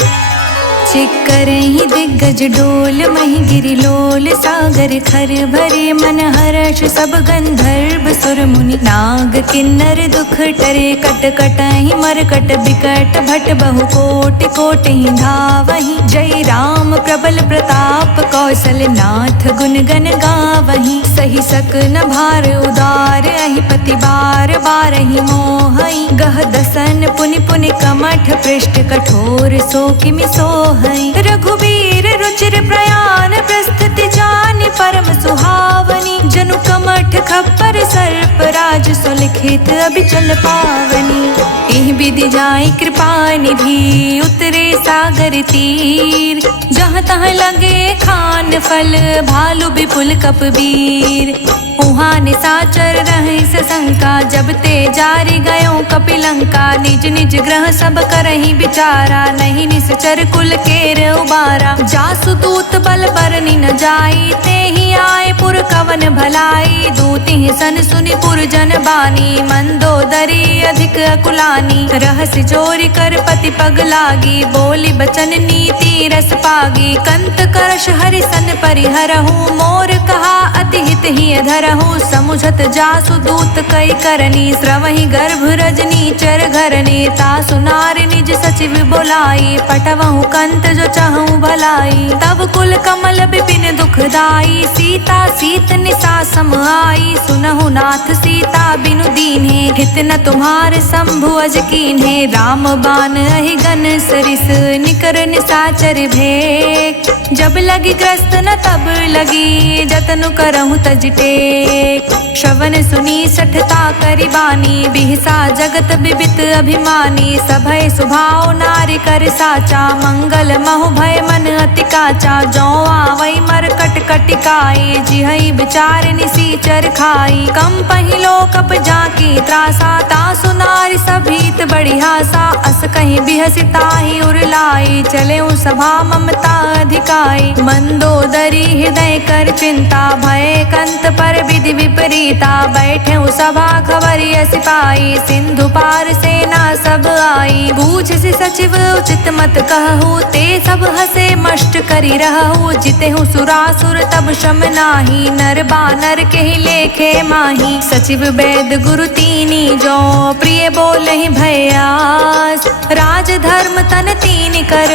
चिक्करहि दिग्गज डोल, मही गिरि लोल। सागर खर भरे मन हर्ष, सब गंधर्व सुर मुनि। नाग किन्नर दुख टरे, कट कटहि मरकट बिकट। भट बहु कोटि कोटि धावहि, जय राम प्रबल प्रताप। कौशल नाथ गुण गण गावहि, सही सकन भार उदार। अहिपति बार बारहि मोहई, गह दसन पुनि पुनि कमठ। पृष्ठ कठोर सो किमि सोहई। रघुबीर रुचिर प्रयाण, प्रस्तुति जानि परम सुहावनी। जनु कमठ खप्पर सर्प राज, सुलिखित अभिचल पावनी। एहि विधि जाई कृपा निधि, उतरे सागर तीर। जहाँ तहाँ लगे खान फल, भालु विपुल कपबीर। उहाँ निशाचर रहे सशंका, जब ते जारि गयो कपिलंका। निज निज ग्रह सब करहि विचारा, नहीं निश्चर कुल केर उबारा। जासु दूत बल बरनि न जाई, तेहि आए पुर कवन भलाई। दूति सन सुनि पुर जन बानी, मंदोदरी अधिक अकुलानी। रहस्य चोरी कर पति पग लागी, बोली बचन नीति रस पागी। कंत करश हरि सन परिहरहु, मोर कहा अति हित ही धरहु। समुझत जासु दूत कई करनी, स्रवहि गर्भ रजनी चर घरनी। तासु नारि निज सचिव बोलाई, पटवहु कंत जो चाहूं भलाई। तब कुल कमल विपिन दुखदाई, सीता सीत निसा सम आई। सुनहु नाथ सीता बिनु दीन्हे, हित न तुम्हार शंभु अज कीन्हे। राम बान अहि गन सरिस, निकर निसाचर भेक। जब लगी ग्रस्त न तब लगी, जतनु करहु तज टेक। श्रवण सुनी सठता करि बानी, बिहसा जगत बिबित अभिमानी। सभय सुभाव नारि कर साचा, मंगल महु भय मन अति काचा। जौ आवै मरकट कटिकाई, जिहै विचार निसीचर खाई। कम पहिलो कप जाकी त्रासा, तासु नारि सभीत बड़ी हासा। अस कहीं बिहसिताहि उरलाई, चले सभा ममता अधिकाई। मंदोदरी हृदय कर चिंता, भय कंत पर विधि विपरीता। बैठे सभा खबरिय सिपाही, सिंधु पार सेना सब आई। बूझ सचिव उचित मत कहूँ, ते सब हसे मष्ट करी रहूँ। जितेहु सुरासुर तब शम नाही, नर बानर नर के ही लेखे माही। सचिव वैद गुरु तीनी जो प्रिय बोलहि भयास। राज धर्म तन तीन कर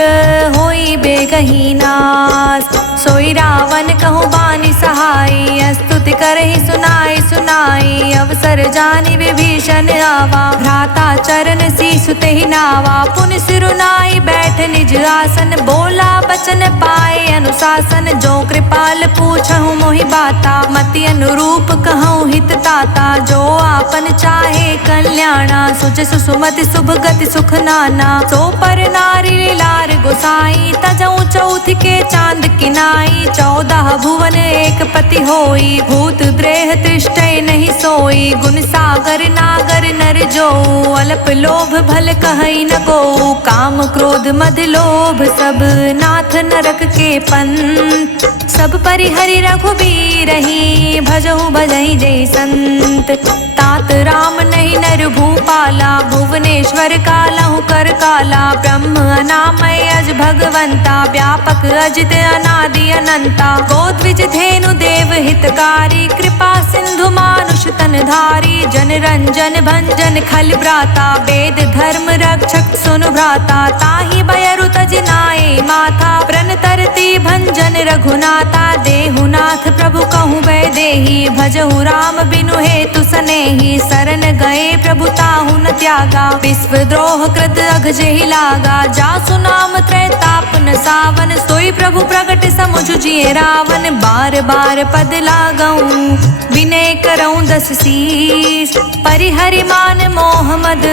होई बेगही नास। सोई रावण कहूँ बानी सहाई स्तुति करहि सुनाई सुनाई। अवसर जानि विभीषण आवा भ्राता चरण सीसु तेहि नावा। पुनि सिरुनाई बैठ निज आसन बोला बचन पाए अनुशासन। जो कृपाल पूछहु मोहि बाता मति अनुरूप कहूँ हित ताता। जो आपन चाहे कल्याणा सुजसु सुमति शुभ गति सुख नाना। सो पर नारी लार गोसाई तजऊ चौथ के चांद किनाई। 14 भुवन एक पति होई भूत द्रेह तृष्टय नहीं सोई। गुण सागर नागर नर जो अल्प लोभ भल कहई न को। काम क्रोध मद लोभ सब नाथ नरक के पंथ। सब परिहरि रघुबीर ही भजहु भजहि जय संत। तात राम नहीं नर भूपाला भुवनेश्वर कालहु कर काला। ब्रह्म अनामय अज भगवंता व्यापक अजित अनादि अनंता। गोद्विज धेनु देव हितकारी कृपा सिंधु मानुष तन धारी। जन रंजन भंजन खल भ्राता वेद धर्म रक्षक सुनु भ्राता। ताहि बयरु तज नाये माथा प्रण तरती भंजन रघुनाथा। देहुनाथ प्रभु कहूँ वैदेही भजहु राम बिनु हेतु सनेही। शरण गए प्रभु ताहु न त्यागा विश्व द्रोह कृत अघ जेहि लागा। जासु नाम त्रैताप न सावन सोई प्रभु प्रगट समुझ जिए रावण। बार बार पद लागऊं विनय करऊं 10 शीस। परिहरि मान मोह मद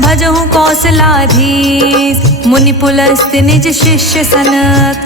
भजहु कौशलाधीश। मुनि पुलस्त निज शिष्य सन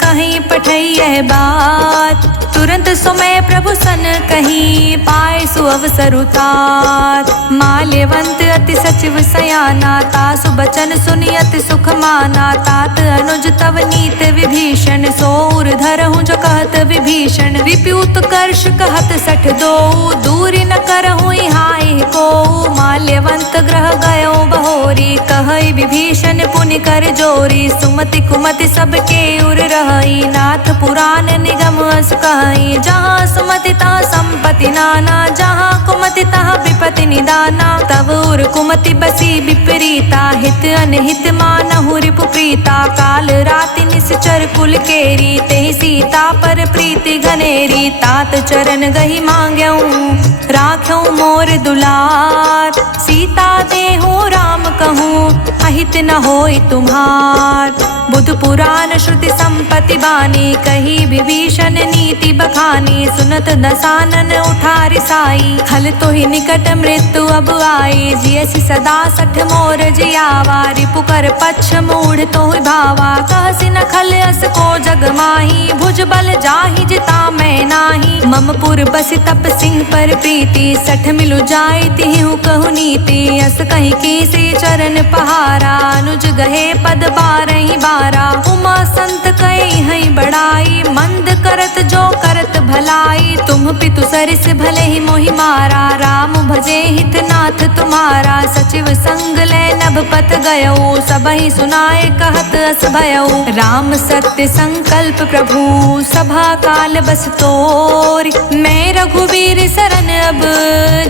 कहीं पठई यह बात। तुरंत समय प्रभु सन कहीं पाए सु अवसर उतात। माल्यवंत अति सचिव सयाना तासु बचन सुनि अति सुख माना। तात अनुज तव नीत विभीषण सोर धरहु जो कहत विभीषण। विप्यूत कर्ष कहत 62 दूरी न करहु हाय को। माल्यवंत ग्रह गयो बहोरी कहई विभीषण पुनि कर जोरी। सुमति कुमति सबके उर रहई नाथ पुराण निगम अस कहई। जहाँ सुमति तहाँ संपत्ति नाना जहाँ कुमति तहाँ विपत्ति निदाना। तब उर कुमति बसी विपरीता हित अनहित मानहु रिपु प्रीता। काल राति निश्चर कुल केरी तेहि सीता पर प्रीति घनेरी। तात चरण गही मांग्यऊं राख्यऊं मोर दुलार। सीता देहु राम कहूँ अहित न होई तुम्हार। बुध पुराण श्रुति संपत्ति बानी कही विभीषण नीति बखानी। सुनत दसानन उठारि साई खल तो ही निकट मृत्यु अब आई। जियसि सदा 60 मोर जियावा रिपु कर पक्ष मूढ़ तो भावा। कहसि न खल अस को जग माही भुज बल जाहि जिता मैं नाही। मम पुर बसि तप सिंह पर प्रीति 60 मिलु जाई तिहु कहु नीति। अस कहीं की से चरण पहारा अनुज गहे पद 12 बारा। उमा संत कई हई बड़ाई मंद करत जो करत भलाई। तुम पितु सरिस भले ही मोहि मारा राम भजे हित नाथ तुम्हारा। सचिव संग ले नभ पत गयो सबहि सुनाए कहत अस भयो। राम सत्य संकल्प प्रभु सभा काल बस तोरि। मैं रघुवीर शरण अब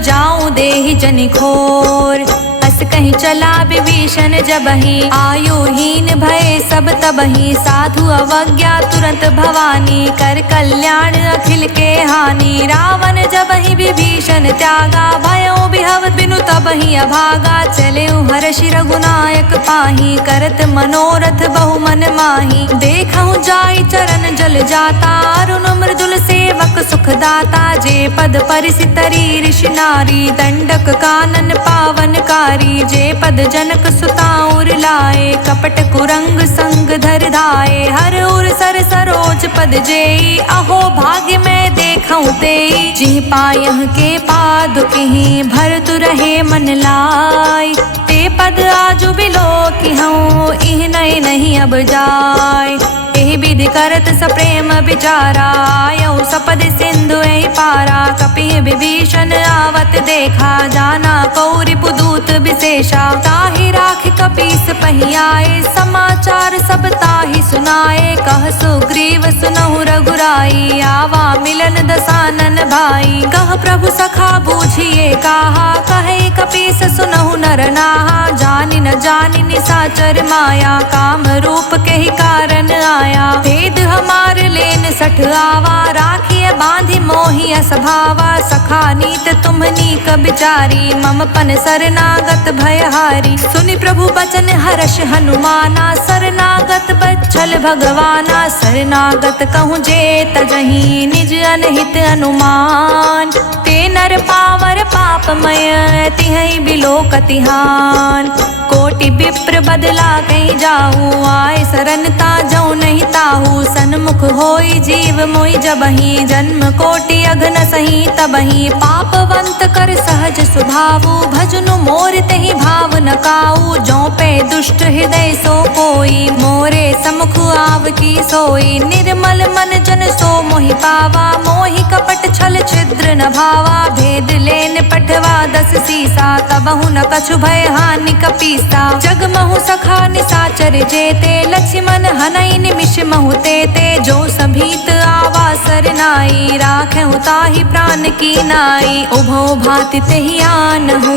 जाऊं देहि जनि घोर। अस कहीं चला विभीषण जबहि आयुहीन भय सब तबहि। साधु अवज्ञा तुरंत भवानी कर कल्याण अखिल के हानि। रावण जबहि विभीषण त्यागा भयो बिहव बिनु तबहि अभागा। चले हर्षि रघुनायक पाही करत मनोरथ बहु मन माही। देखहु जाई चरण जल जाता अरुण मृदुल सेवक सुख दाता। जे पद परिसि तरी ऋषि नारी दंडक कानन पावन कारी। जे पद जनक सुताउर लाए कपट कुरंग संग धर धाए। हर उर सर सरोज पद जेई अहो भाग्य में देखऊं तेई। जिह पायह के पादुकहि भरतु रहे मन लाई। ते पद आजु बिलो कि हूँ इह नहीं अब जाय। एहि विधि करत सप्रेम विचारा, आयऊ सपद सिंधु एहि पारा। कपिहि विभीषण आवत देखा, जाना कौरि पुदूत विशेषा। ताहि राख कपीस पहियाए, समाचार सब ताहि सुनाए। कह सुग्रीव सुनहु रघुराई, आवा मिलन दसानन भाई। कह प्रभु सखा बूझिए काहा, कहे कपीस सुनहु नर नाहा। जानि न जानि निसाचर माया, काम रूप के ही कारण आया। भेद हमार लेन सठ आवा, राखिए बांधि मोहि असभावा। सखा नीत तुम्हनी क बिचारी, मम पन शरणागत भयहारी। सुनि प्रभु बचन हर्ष हनुमाना, शरणागत बच्छल भगवाना। शरणागत कहूँ जे तजहि, निज अनहित अनुमान। ते नर पावर पापमय, तिहै बिलोकतिहान। कोटि विप्र बदला कहीं जाऊँ, आए शरण ताजऊ नहीं ताहू। सन्मुख होई जीव मोहि जबहि, जन्म कोटि अघन सही तबहि। पापवंत कर सहज स्वभावु, भजनु मोर तेहि भाव न काऊ। जो पे दुष्ट हृदय सो कोई, मोरे समुख आव की सोई। निर्मल मन जन सो मोहि पावा, मोहि कपट छल छिद्र न भावा। भेद लेन पठवा दस सीसा, तबहु न कछु भय हानि कपीसा। जग महु सखा निसाचर जेते, लक्ष्मण हनई निमिष महु तेते। जो सभीत आवा सरनाई, राखें ताहि प्राण की नाई। उभौ भाति तेहि आनहु,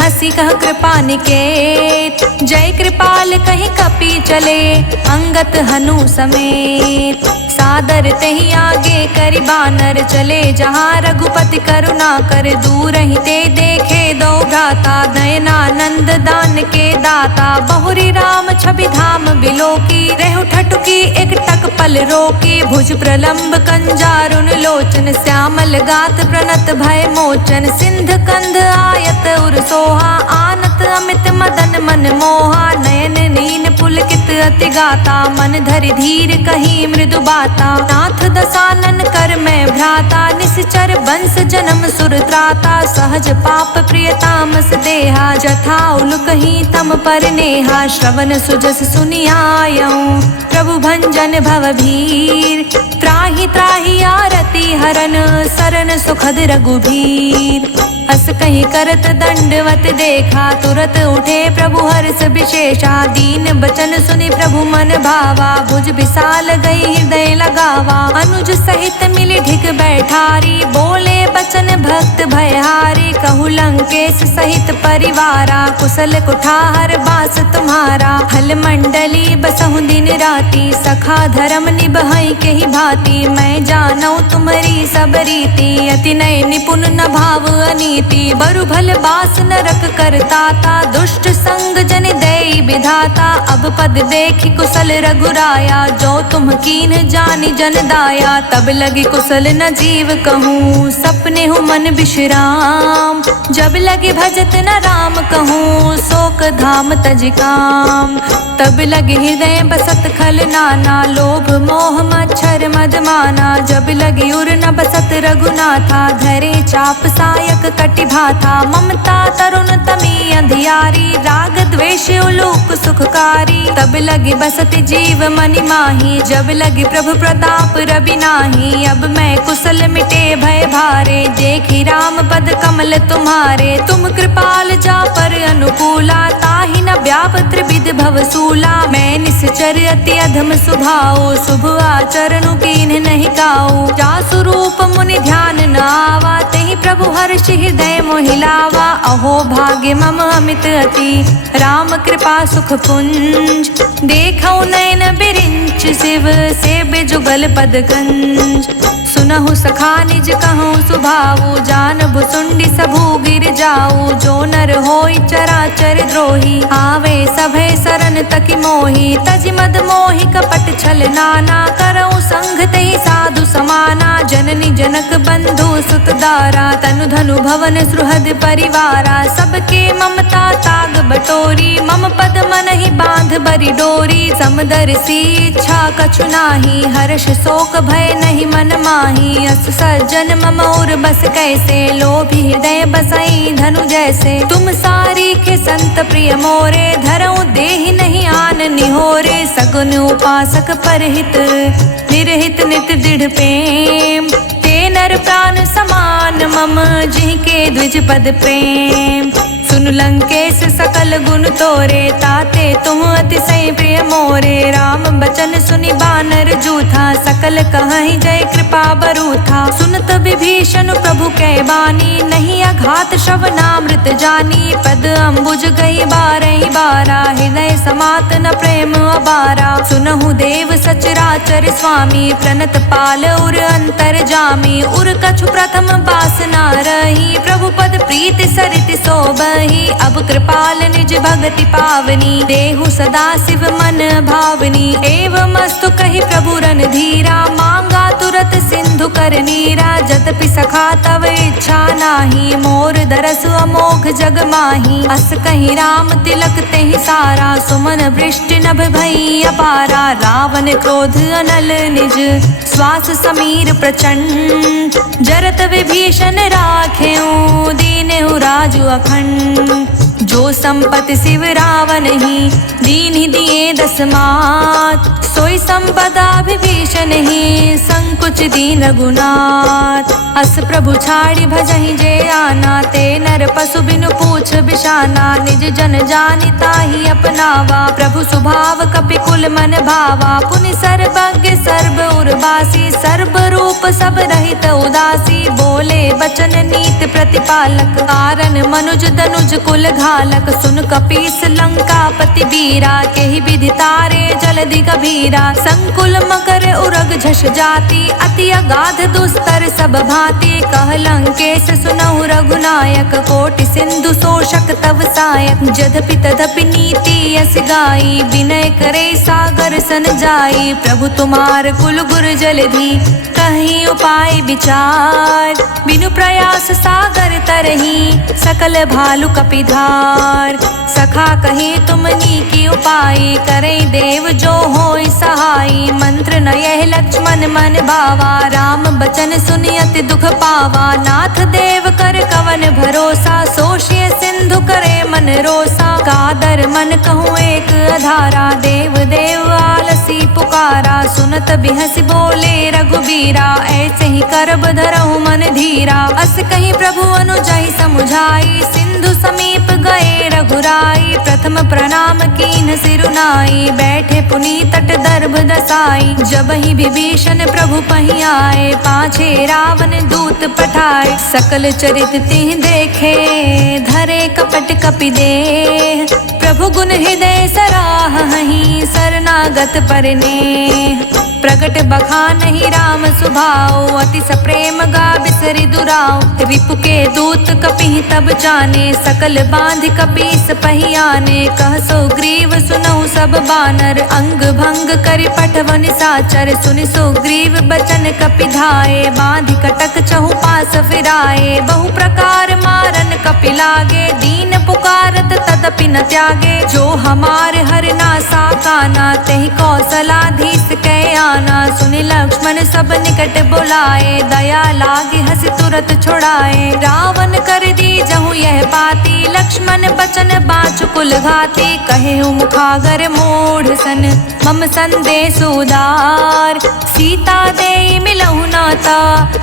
हंसी कह कृपा निकेत। जय कृपाल कहि कपि चले, अंगत हनु समेत। सादर तेहि आगे करि बानर चले, जहाँ रघुपति करुणा कर। दूर ही ते देखे दो भ्राता, नयनानंद दान के दाता। बहुरी राम छवि धाम बिलोकी, रेहु ठठुकी एक टक पल रोकी। भुज प्रलंब कंजारुन लोचन, श्यामल गात प्रणत भय मोचन। सिंध कंध आयत उर सोहा, आनत अमित मदन मन मोहा। नयन नीन पुलकित अति गाता, मन धरि धीर कही मृदु बाता। नाथ दसानन कर मैं भ्राता, निश्चर वंश जन्म सुर त्राता। सहज पाप प्रिय तामस देहा, जथा उलुक ही तम पर नेहा। श्रवण सुजस सुनियायऊँ, प्रभु भंजन भव भीर। त्राहि त्राहि आरती हरन, सरन सुखद रघुबीर। अस कहीं करत दंडवत देखा, तुरत उठे प्रभु हर्ष विशेषा। दीन बचन सुनि प्रभु मन भावा, भुज विशाल गई हृदय लगावा। अनुज सहित मिली ढिग बैठारी, बोले बचन भक्त भयहारी। कहु लंकेश सहित परिवारा, कुशल कुठार बास तुम्हारा। हल मंडली बसहु दिन राति, सखा धर्म निबहै के ही भांति। मैं जानऊ तुम्हारी सब रीति, अति नय निपुण न भाव अनीति। बरु भल बास नरक करताता, दुष्ट संग जन देई विधाता। अब पद देखि कुशल रघुराया, जो तुम कीन जानि जन दाया। तब लगी कुशल न जीव कहूँ, सपने हूँ मन विश्राम। जब लगे भजत न राम कहूँ, शोक धाम तज काम। तब लगे हृदय बसत खल नाना, लोभ मोह मच्छर मद माना। जब लगे उर न बसत रघुनाथा, धरे चाप सायक कटि भाथा। ममता तरुण तमी अंधियारी, राग द्वेष उलूक सुखकारी। तब लगे बसत जीव मनि माही, जब लगे प्रभु प्रताप रवि नाही। अब मैं कुशल मिटे भय भारे, देखी राम पद कमल तुम्हारे। तुम कृपाल जा पर अनुकूला, ताहि न व्याप त्रिविध भवसूला। मैं निश्चर अति अधम सुभाओ, शुभ आचरणु कीन्ह नहीं काऊ। जासु रूप मुनि ध्यान न आवा, तेहि प्रभु हर्ष हृदय मोहि लावा। अहो भाग्य मम अमित अति, राम कृपा सुख पुंज। देखौ नयन बिरिंच शिव, सेबे जुगल पद गंज। सुनहु सखा निज कहूँ सुभाऊ, जान भुसुंडी सबू गिर जाऊ। जो नर होई चराचर द्रोही, आवे सभय सरन तकि मोही। तजि मद मोहि कपट छल नाना, करऊँ संग तेहि साधु समाना। जननी जनक बंधु सुत दारा, तनु धनु भवन सुहृद परिवारा। सबके ममता ताग बटोरी, मम पद मन ही बांध बरी डोरी। समदर्शी इच्छा कछु नाही, हर्ष शोक भय नहीं मन माही। अस सज्जन मम और बस कैसे, लोभी हृदय बसाई धनु जैसे। तुम सारी के संत प्रिय मोरे, धरऊ देहि नहीं आन निहोरे। सगुन उपासक परहित निरहित नित दृढ़ प्रेम, ते नर प्राण समान मम जिनके द्विज पद प्रेम। सुन लंकेश सकल गुण तोरे, ताते तुम अतिशय प्रिय मोरे। राम बचन सुनि बानर जूथा, सकल कहहि जय कृपा बरूथा। सुनत विभीषण प्रभु कै बानी, नहीं अघात श्रवणामृत जानी। पद अम्बुज गई बारहि बारा, हृदय समात न प्रेम अबारा। सुनहु देव सचराचर स्वामी, प्रणत पाल उर अंतर जामी। उर कछु प्रथम बासना रही, प्रभु पद प्रीति सरित सोबहि। अब कृपाल निज भगति पावनी, देहु सदा शिव मन भावनी। एवं अस्तु कहि प्रभु रणधीरा, मांगा तुरत सिंधु कर नीरा। जतपि सखा तव इच्छा नाही, मोर दरस अमोघ जग माही। अस कहि राम तिलक तेहि सारा, सुमन वृष्टि नभ भई अपारा। रावण क्रोध अनल निज, श्वास समीर प्रचंड। जरत विभीषण राखेऊ, दीनेहु राजु अखंड। जो संपत्ति शिव रावण ही, दीन्हि दिए दस मात। सोई संपदा विभीषण ही, संकुच दीन रघुनाथ। अस प्रभु छाड़ी भजहि जे आना, ते नर पशु बिनु पूछ बिशाना। निज जन जानि ताहि अपनावा, प्रभु स्वभाव कपिकुल मन भावा। पुनि सर्वज्ञ सर्व उर्वासी, सर्व रूप सब रहित उदासी। बोले बचन नीत प्रतिपालक, कारण मनुज दनुज कुल घालक। सुन कपीस लंकापति वीरा, केहि विधि तारे जलधि गभीरा। संकुल मकर उरग झष जाति, अति अगाध दुस्तर सब भांति। कह लंकेश सुनहु रघुनायक, कोटि सिंधु शोषक तव सायक। जधपि तदपि नीति यस गाई, विनय करे सागर सन जाई। प्रभु तुम्हार कुल गुर जलधि, कहीं उपाय विचार। बिनु प्रयास सागर तरही, सकल भालु कपिधार। सखा कही तुमनी की उपाय, करे देव जो होय सहाय। मंत्र न यह लक्ष्मण मन भावा, राम बचन सुनि अति दुख पावा। नाथ देव कर कवन भरोसा, सोषिय सिंधु करे मन रोसा। कादर मन कहूँ एक अधारा, देव देव आलसी पुकारा। सुनत बिहसि बोले रघुबीरा, ऐसे ही करब धरहु मन धीरा। अस कहीं प्रभु अनुजहि समुझाई, सिंधु समीप गए रघुराई। प्रथम प्रणाम कीन सिरुनाई, बैठे पुनि तट दर्भ दसाई। जब ही विभीषण प्रभु पहि आए, पाछे रावण दूत पठाए। सकल चरित तिह देखे, धरे कपट कपि देह। प्रभु गुण हृदय सराहहि, शरणागत परनेह। प्रगट बखानहि राम सुभाऊ, अति सप्रेम गा बिसरि दुराऊ। रिपु के दूत कपिहि तब जाने, सकल बांधि कपीस पहि आने। कह सुग्रीव सुनहु सब बानर, अंग भंग करि पठव निसाचर। सुनि सुग्रीव बचन कपि धाये, बांधि कटक चहु पास फिराए। बहु प्रकार मारन कपि लागे, दीन पुकारत तदपि न त्यागे। जो हमार हरना साकाना, तेहि कौशलाधीश कै आना। सुनि लक्ष्मण सब निकट बुलाए, दया लागे हंसी तुरत छुड़ाए। रावण कर दी जहु यह बाती, लक्ष्मण बचन बाँचु कुल घाती। कहे मुखागर मूढ़ सन, मम संदेश उदार। सीता दे मिलहु नाता,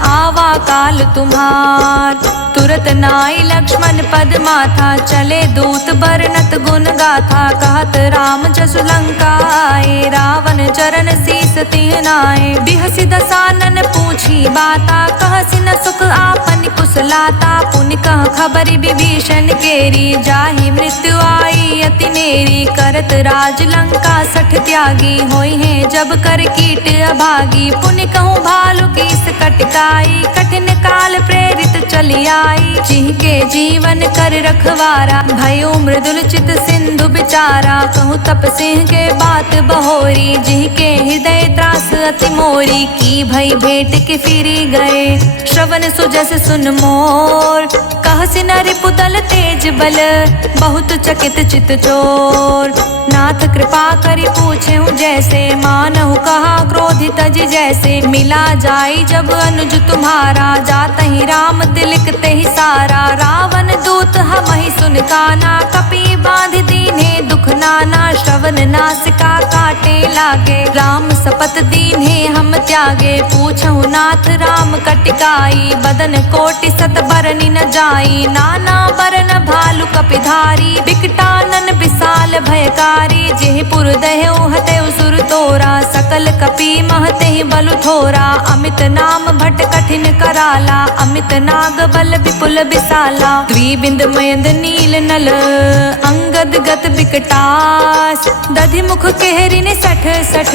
आवा काल तुम्हार। तुरत नाई लक्ष्मण पद माथा, चले दूत बरनत गुण गाथा। कहत राम जसु लंका आए, रावण चरण शीस तिह नाए। बिहसि दसानन पूछी बाता, कहसि न सुख आपन कुशलाता। पुनि कह खबरि विभीषण केरी, जाहि मृत्यु आई अति नेरी। करत राज लंका सठ त्यागी, होई है जब कर कीट अभागी। पुनि कहूँ भालु कीस कटकाई, कठिन काल प्रेरित चली आई। जिनके जीवन कर रखवारा, भयो मृदुल चित सिंधु बिचारा। कहूँ तप सिंह के बात बहोरी, जिनके हृदय त्रास अति मोरी। की भई भेंट के फिरी गए, श्रवण सुजस सुन मोर। कहसि न रिपुदल तेज बल, बहुत चकित चित चोर। नाथ कृपा करि पूछेहु जैसे, मानहु कहा क्रोधित तज जैसे। मिला जाई जब अनुज तुम्हारा, जातहि राम तिलक तेहि सारा। काना, कपि बांध दीन्हे दुख नाना, श्रवण नासिका काटे लागे, राम सपत दीन्हे हम त्यागे, पूछहु नाथ राम कटिकाई, बदन कोटि सत बरनि न जाई, नाना बरन भालु कपिधारी, बिकटानन विशाल भयकारी, जेहि पुर दह्यु हतेउ सुर तोरा, सकल कपि महते बलु थोरा, अमित नाम भट कठिन कराला, अमित नाग बल विपुल विशाला, द्विबिंद मयंद नील नल, अंगद गत बिकटास, दधि मुख केहरिन सठ सठ,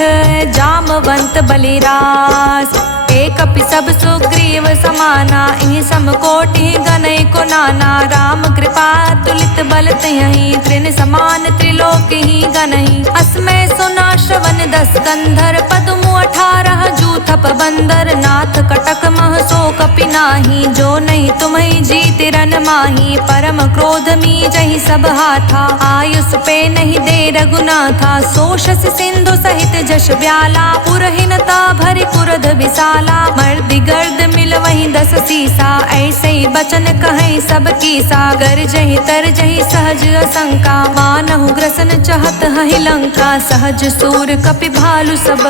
जामवंत बलिरास, एक कपि सब सुग्रीव समाना, इहि समकोटि गनई को नाना, राम कृपा तुलित बल तियहि, त्रिन समान त्रिलोकी गनहि, अस्मै सुना श्रवण 10 कंधर, पद्मु 18 जूथप बंदर, नाथ कटक मह सो कपि नाही, जो नहीं तुम्हि जीत रन माही, परम क्रोध मी जहि सब हाथा, आयुष पे नहीं दे रघुनाथा, सोषस सिंधु सहित जश ब्याला, पुरहीनता भरि कुरध विशाला, मर्दि गर्द मिल वहीं 10 सीसा, ऐसे ही बचन कहें सब कीसा, गरजहि तरजहि सहज असंका, मानहु ग्रसन चहत हहि लंका, सहज सूर कपि भालु सब,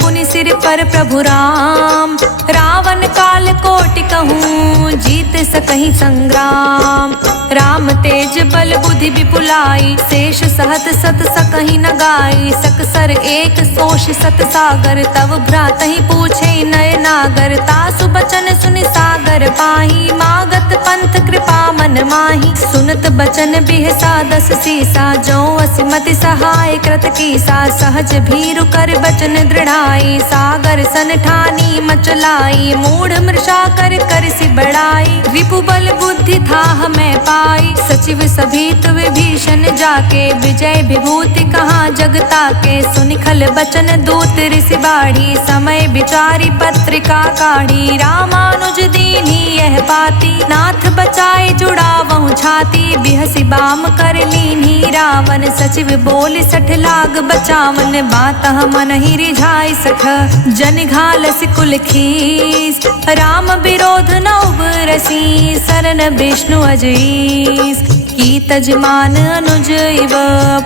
पुनि सिर पर प्रभु राम, रावण काल कोटि कहूँ, जीत सकहि संग्राम, राम तेज बल बुद्धि विपुलाई, शेष सहत सत सकहि न गाई, सकसर एक सोष सत सागर, तव भ्रातहि पूछे नय नागर, तासु बचन सुनि सागर पाही, मागत पंथ कृपा मन माही, सुनत बचन बिहसा 10 सीसा, जो असिमति सहाय कृत कीसा, सहज भीरु कर बचन दृढ़ाई, सागर सन ठानी मचलाई, मूढ़ मृषा कर कर सि बड़ाई, रिपु बल बुद्धि थाह मैं पाई, सचिव सभीत विभीषण जाके, विजय विभूति कहाँ जगता के, सुनि खल बचन दूत ऋषि बाढ़ी, समय विचारी पत्रिका काढ़ी, रामानुज दीन्ही यह पाती, नाथ बचाए जुड़ावहु छाती, बिहसि बाम कर लीन्ही रावण, सचिव बोल 60 लाग बचावन, बात मन ही रिझाई सख, जन घालस कुल खीस, राम विरोध न उबरसी, सरन विष्णु अजईस, की तजमान अनुज इव,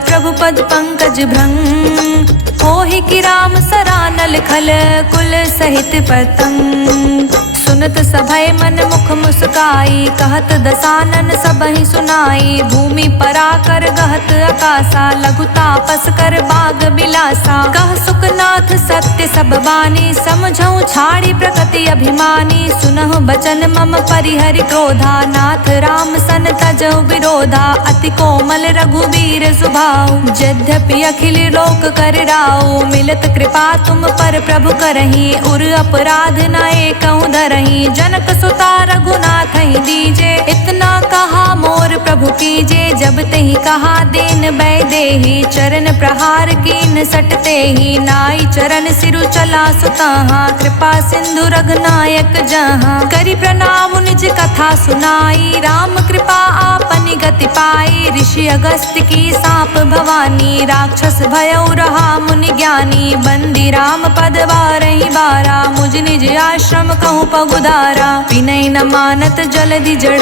प्रभु पद पंकज भृंग, होहि कि राम सरानल खल, कुल सहित पतंग, सुनत सभय मन मुख मुस्काई, कहत दसानन सबहि सुनाई, भूमि पराकर गहत आकाशा, लघु तापस कर बाग बिलासा, कह सुखनाथ सत्य सब बानी, समझऊ छाड़ी प्रकृति अभिमानी, सुनहु बचन मम परिहरि क्रोधा, नाथ राम सन तजऊ विरोधा, अति कोमल रघुबीर सुभाऊ, यद्यपि अखिल लोक कर राऊ, मिलत कृपा तुम पर प्रभु करही, उर अपराध न एकहु धरही, जनक सुता रघुनाथ ही दीजे, इतना कहा मोर प्रभु कीजे, जब तही कहा देन बै देहि, चरण प्रहार कीन सटते ही, नाई चरण सिरु चला सुताहा, कृपा सिंधु रघुनायक जहाँ, करि प्रणाम निज कथा सुनाई, राम कृपा आपनि गति पाई, ऋषि अगस्त्य की साप भवानी, राक्षस भयउ रहा मुनि ज्ञानी, बंदी राम पद बारहि बारा, मुझ निज आश्रम कहूँ पगुधारा, विनय न मानत जलधि जड़,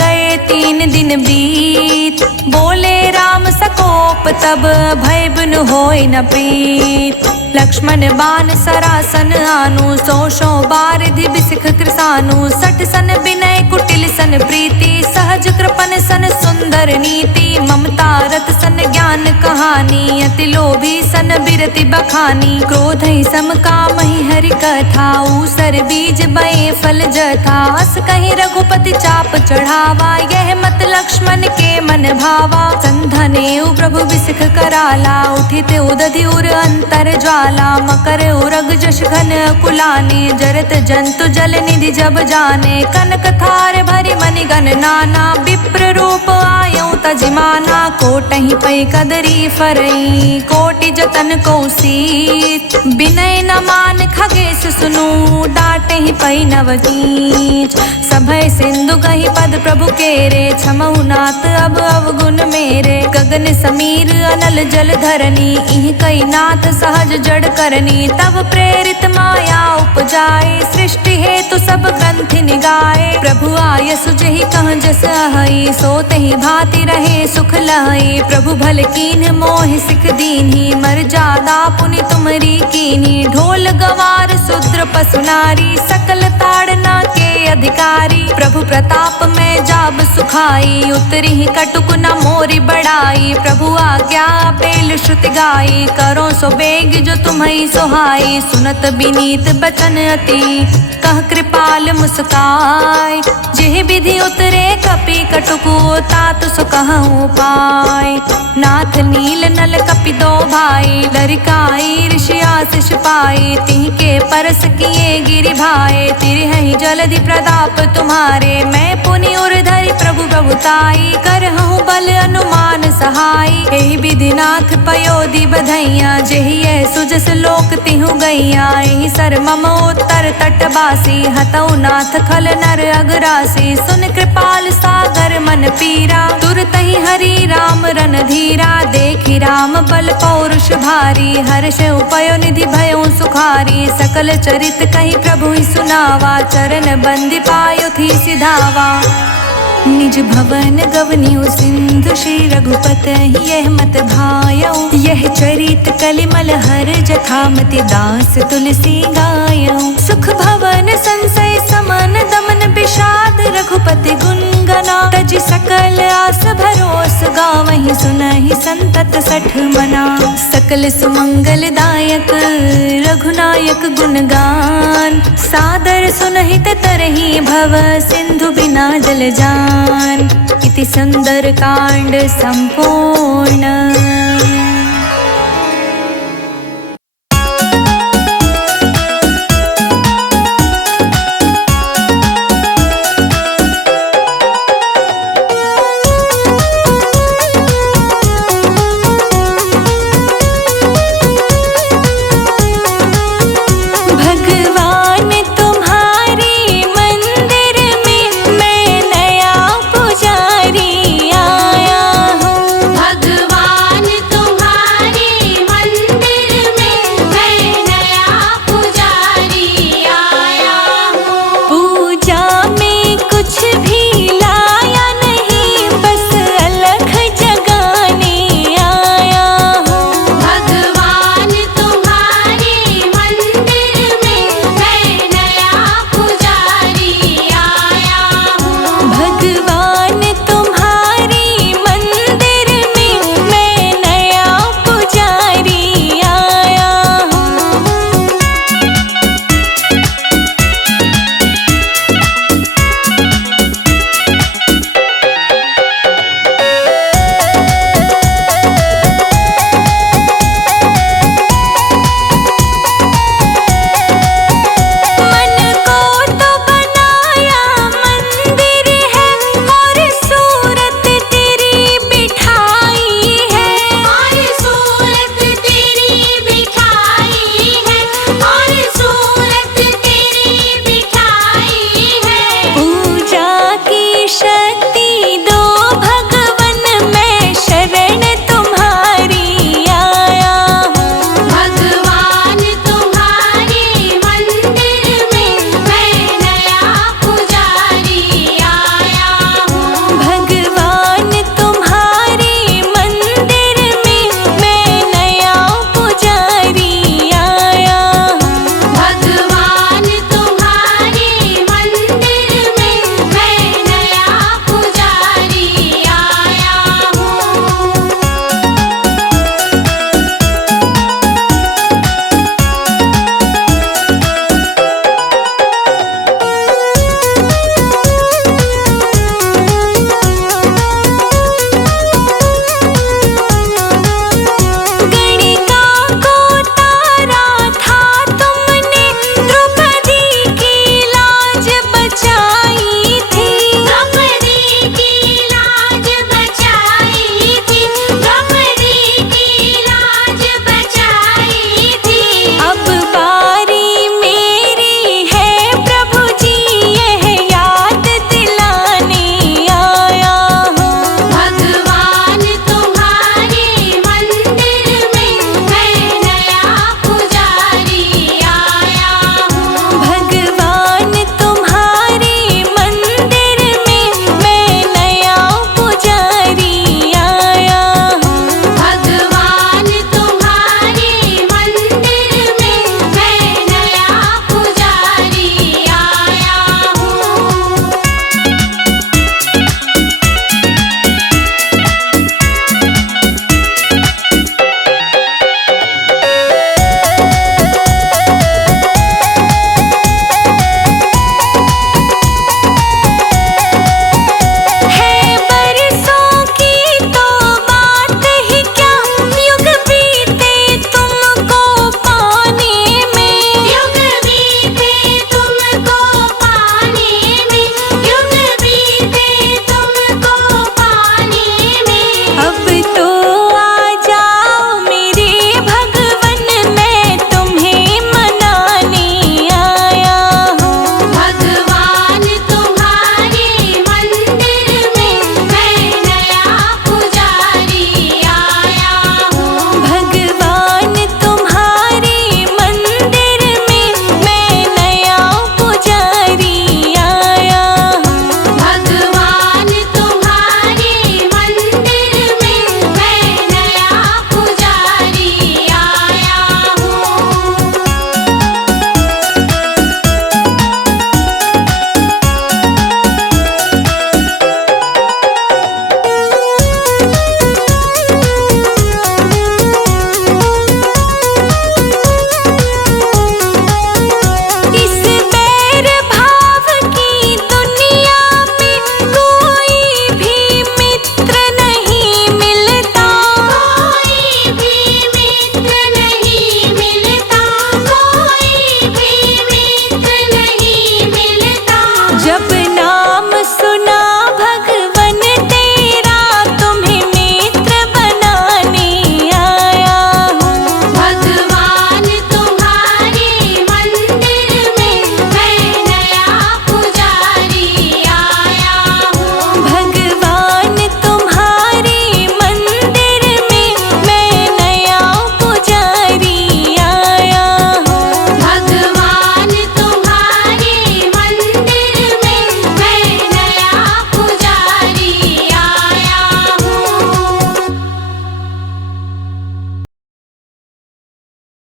गए 3 दिन बीत, बोले राम सकोप तब, भय बिनु होय न प्रीत, लक्ष्मण बाण सरासन आनु, सो बारिधि बिसिख कृसानु, 60 सन विनय कुटिल सन प्रीति, सहज कृपन सन सुंदर नीति, ममता रत सन ज्ञान कहानी, अति लोभी सन बिरति बखानी, क्रोध ही सम काम ही हरि कथा, ऊसर बीज बए फल जथा, अस कहीं रघुपति चाप चढ़ावा, यह मत लक्ष्मण के मन भावा, संधने प्रभु बिसिख कराला, उठित उदधि उर अंतर ज्वाला, मकर उरग जश घन कुलाने, जरत जंतु जल निधि जब जाने, कनक थार भरि मनि गण नाना, विप्र रूप आयऊ तजिमाना कोटहि पै कदरी फरई कोटि जतन को सीत बिनय न मान खगेश सुनु डांटहि पै नवनीत सभय सिंधु कहि पद प्रभु केरे क्षमहु नाथ अब अवगुण मेरे गगन समीर अनल जल धरनी इह कई नाथ सहज जड़ करनी तब प्रेरित माया उपजाए सृष्टि हेतु सब ग्रंथि निगाए प्रभु आय सुजहि कह जस अहई सो तहि भांति रहे सुख लहई प्रभु भल कीन्ह मोहि सिख दीन्ही मर जादा पुनि तुमरी कीन्ही ढोल गवार शूद्र पशु नारी सकल ताड़ना के अधिकारी प्रभु प्रताप में जाब सुखाई उतरी ही कटुक न मोरी बढ़ाई प्रभु आज्ञा पेल श्रुति गाई करो सो बेग जो तुम्हें सोहाई सुनत बिनीत बचन अति कह कृपाल मुस्काय जेह विधि उतरे कपि कटुकु तात सो कहूँ पाय नाथ नील नल कपि दो भाई लरिकाई ऋषि आशीष पाई तिह के परस किए गिरि भाई तिरहि जलधि प्रताप तुम्हारे मैं पुनि उर्धरि प्रभु प्रभुताई करहूँ बल अनुमान सहाई एहि विधि नाथ पयोधि बधैया जेहि सुजस लोक तिहु गैया एहि सर मम उत्तर तटवासी हतौ नाथ खल नर अगरासी सुन कृपाल सागर मन पीरा तुरतहि हरि राम रन धीरा देखि राम बल पौरुष भारी हर्ष उपयो निधि भयो सुखारी सकल चरित कहि प्रभु ही सुनावा चरण बंदी पायो थी सिधावा निज भवन गवनियो सिंधु श्री रघुपत यह मत भायो यह चरित कलिमल हर जथामति दास तुलसी गायो सुख भवन संशय समन दमन विषाद रघुपति गुण गना तजि सकल आस भरोस गावहि सुनहि संतत सठ मना सकल सुमंगल दायक रघुनायक गुणगान सादर सुनहित तरहि भव सिंधु बिना जल जान इति सुंदर कांड संपूर्ण।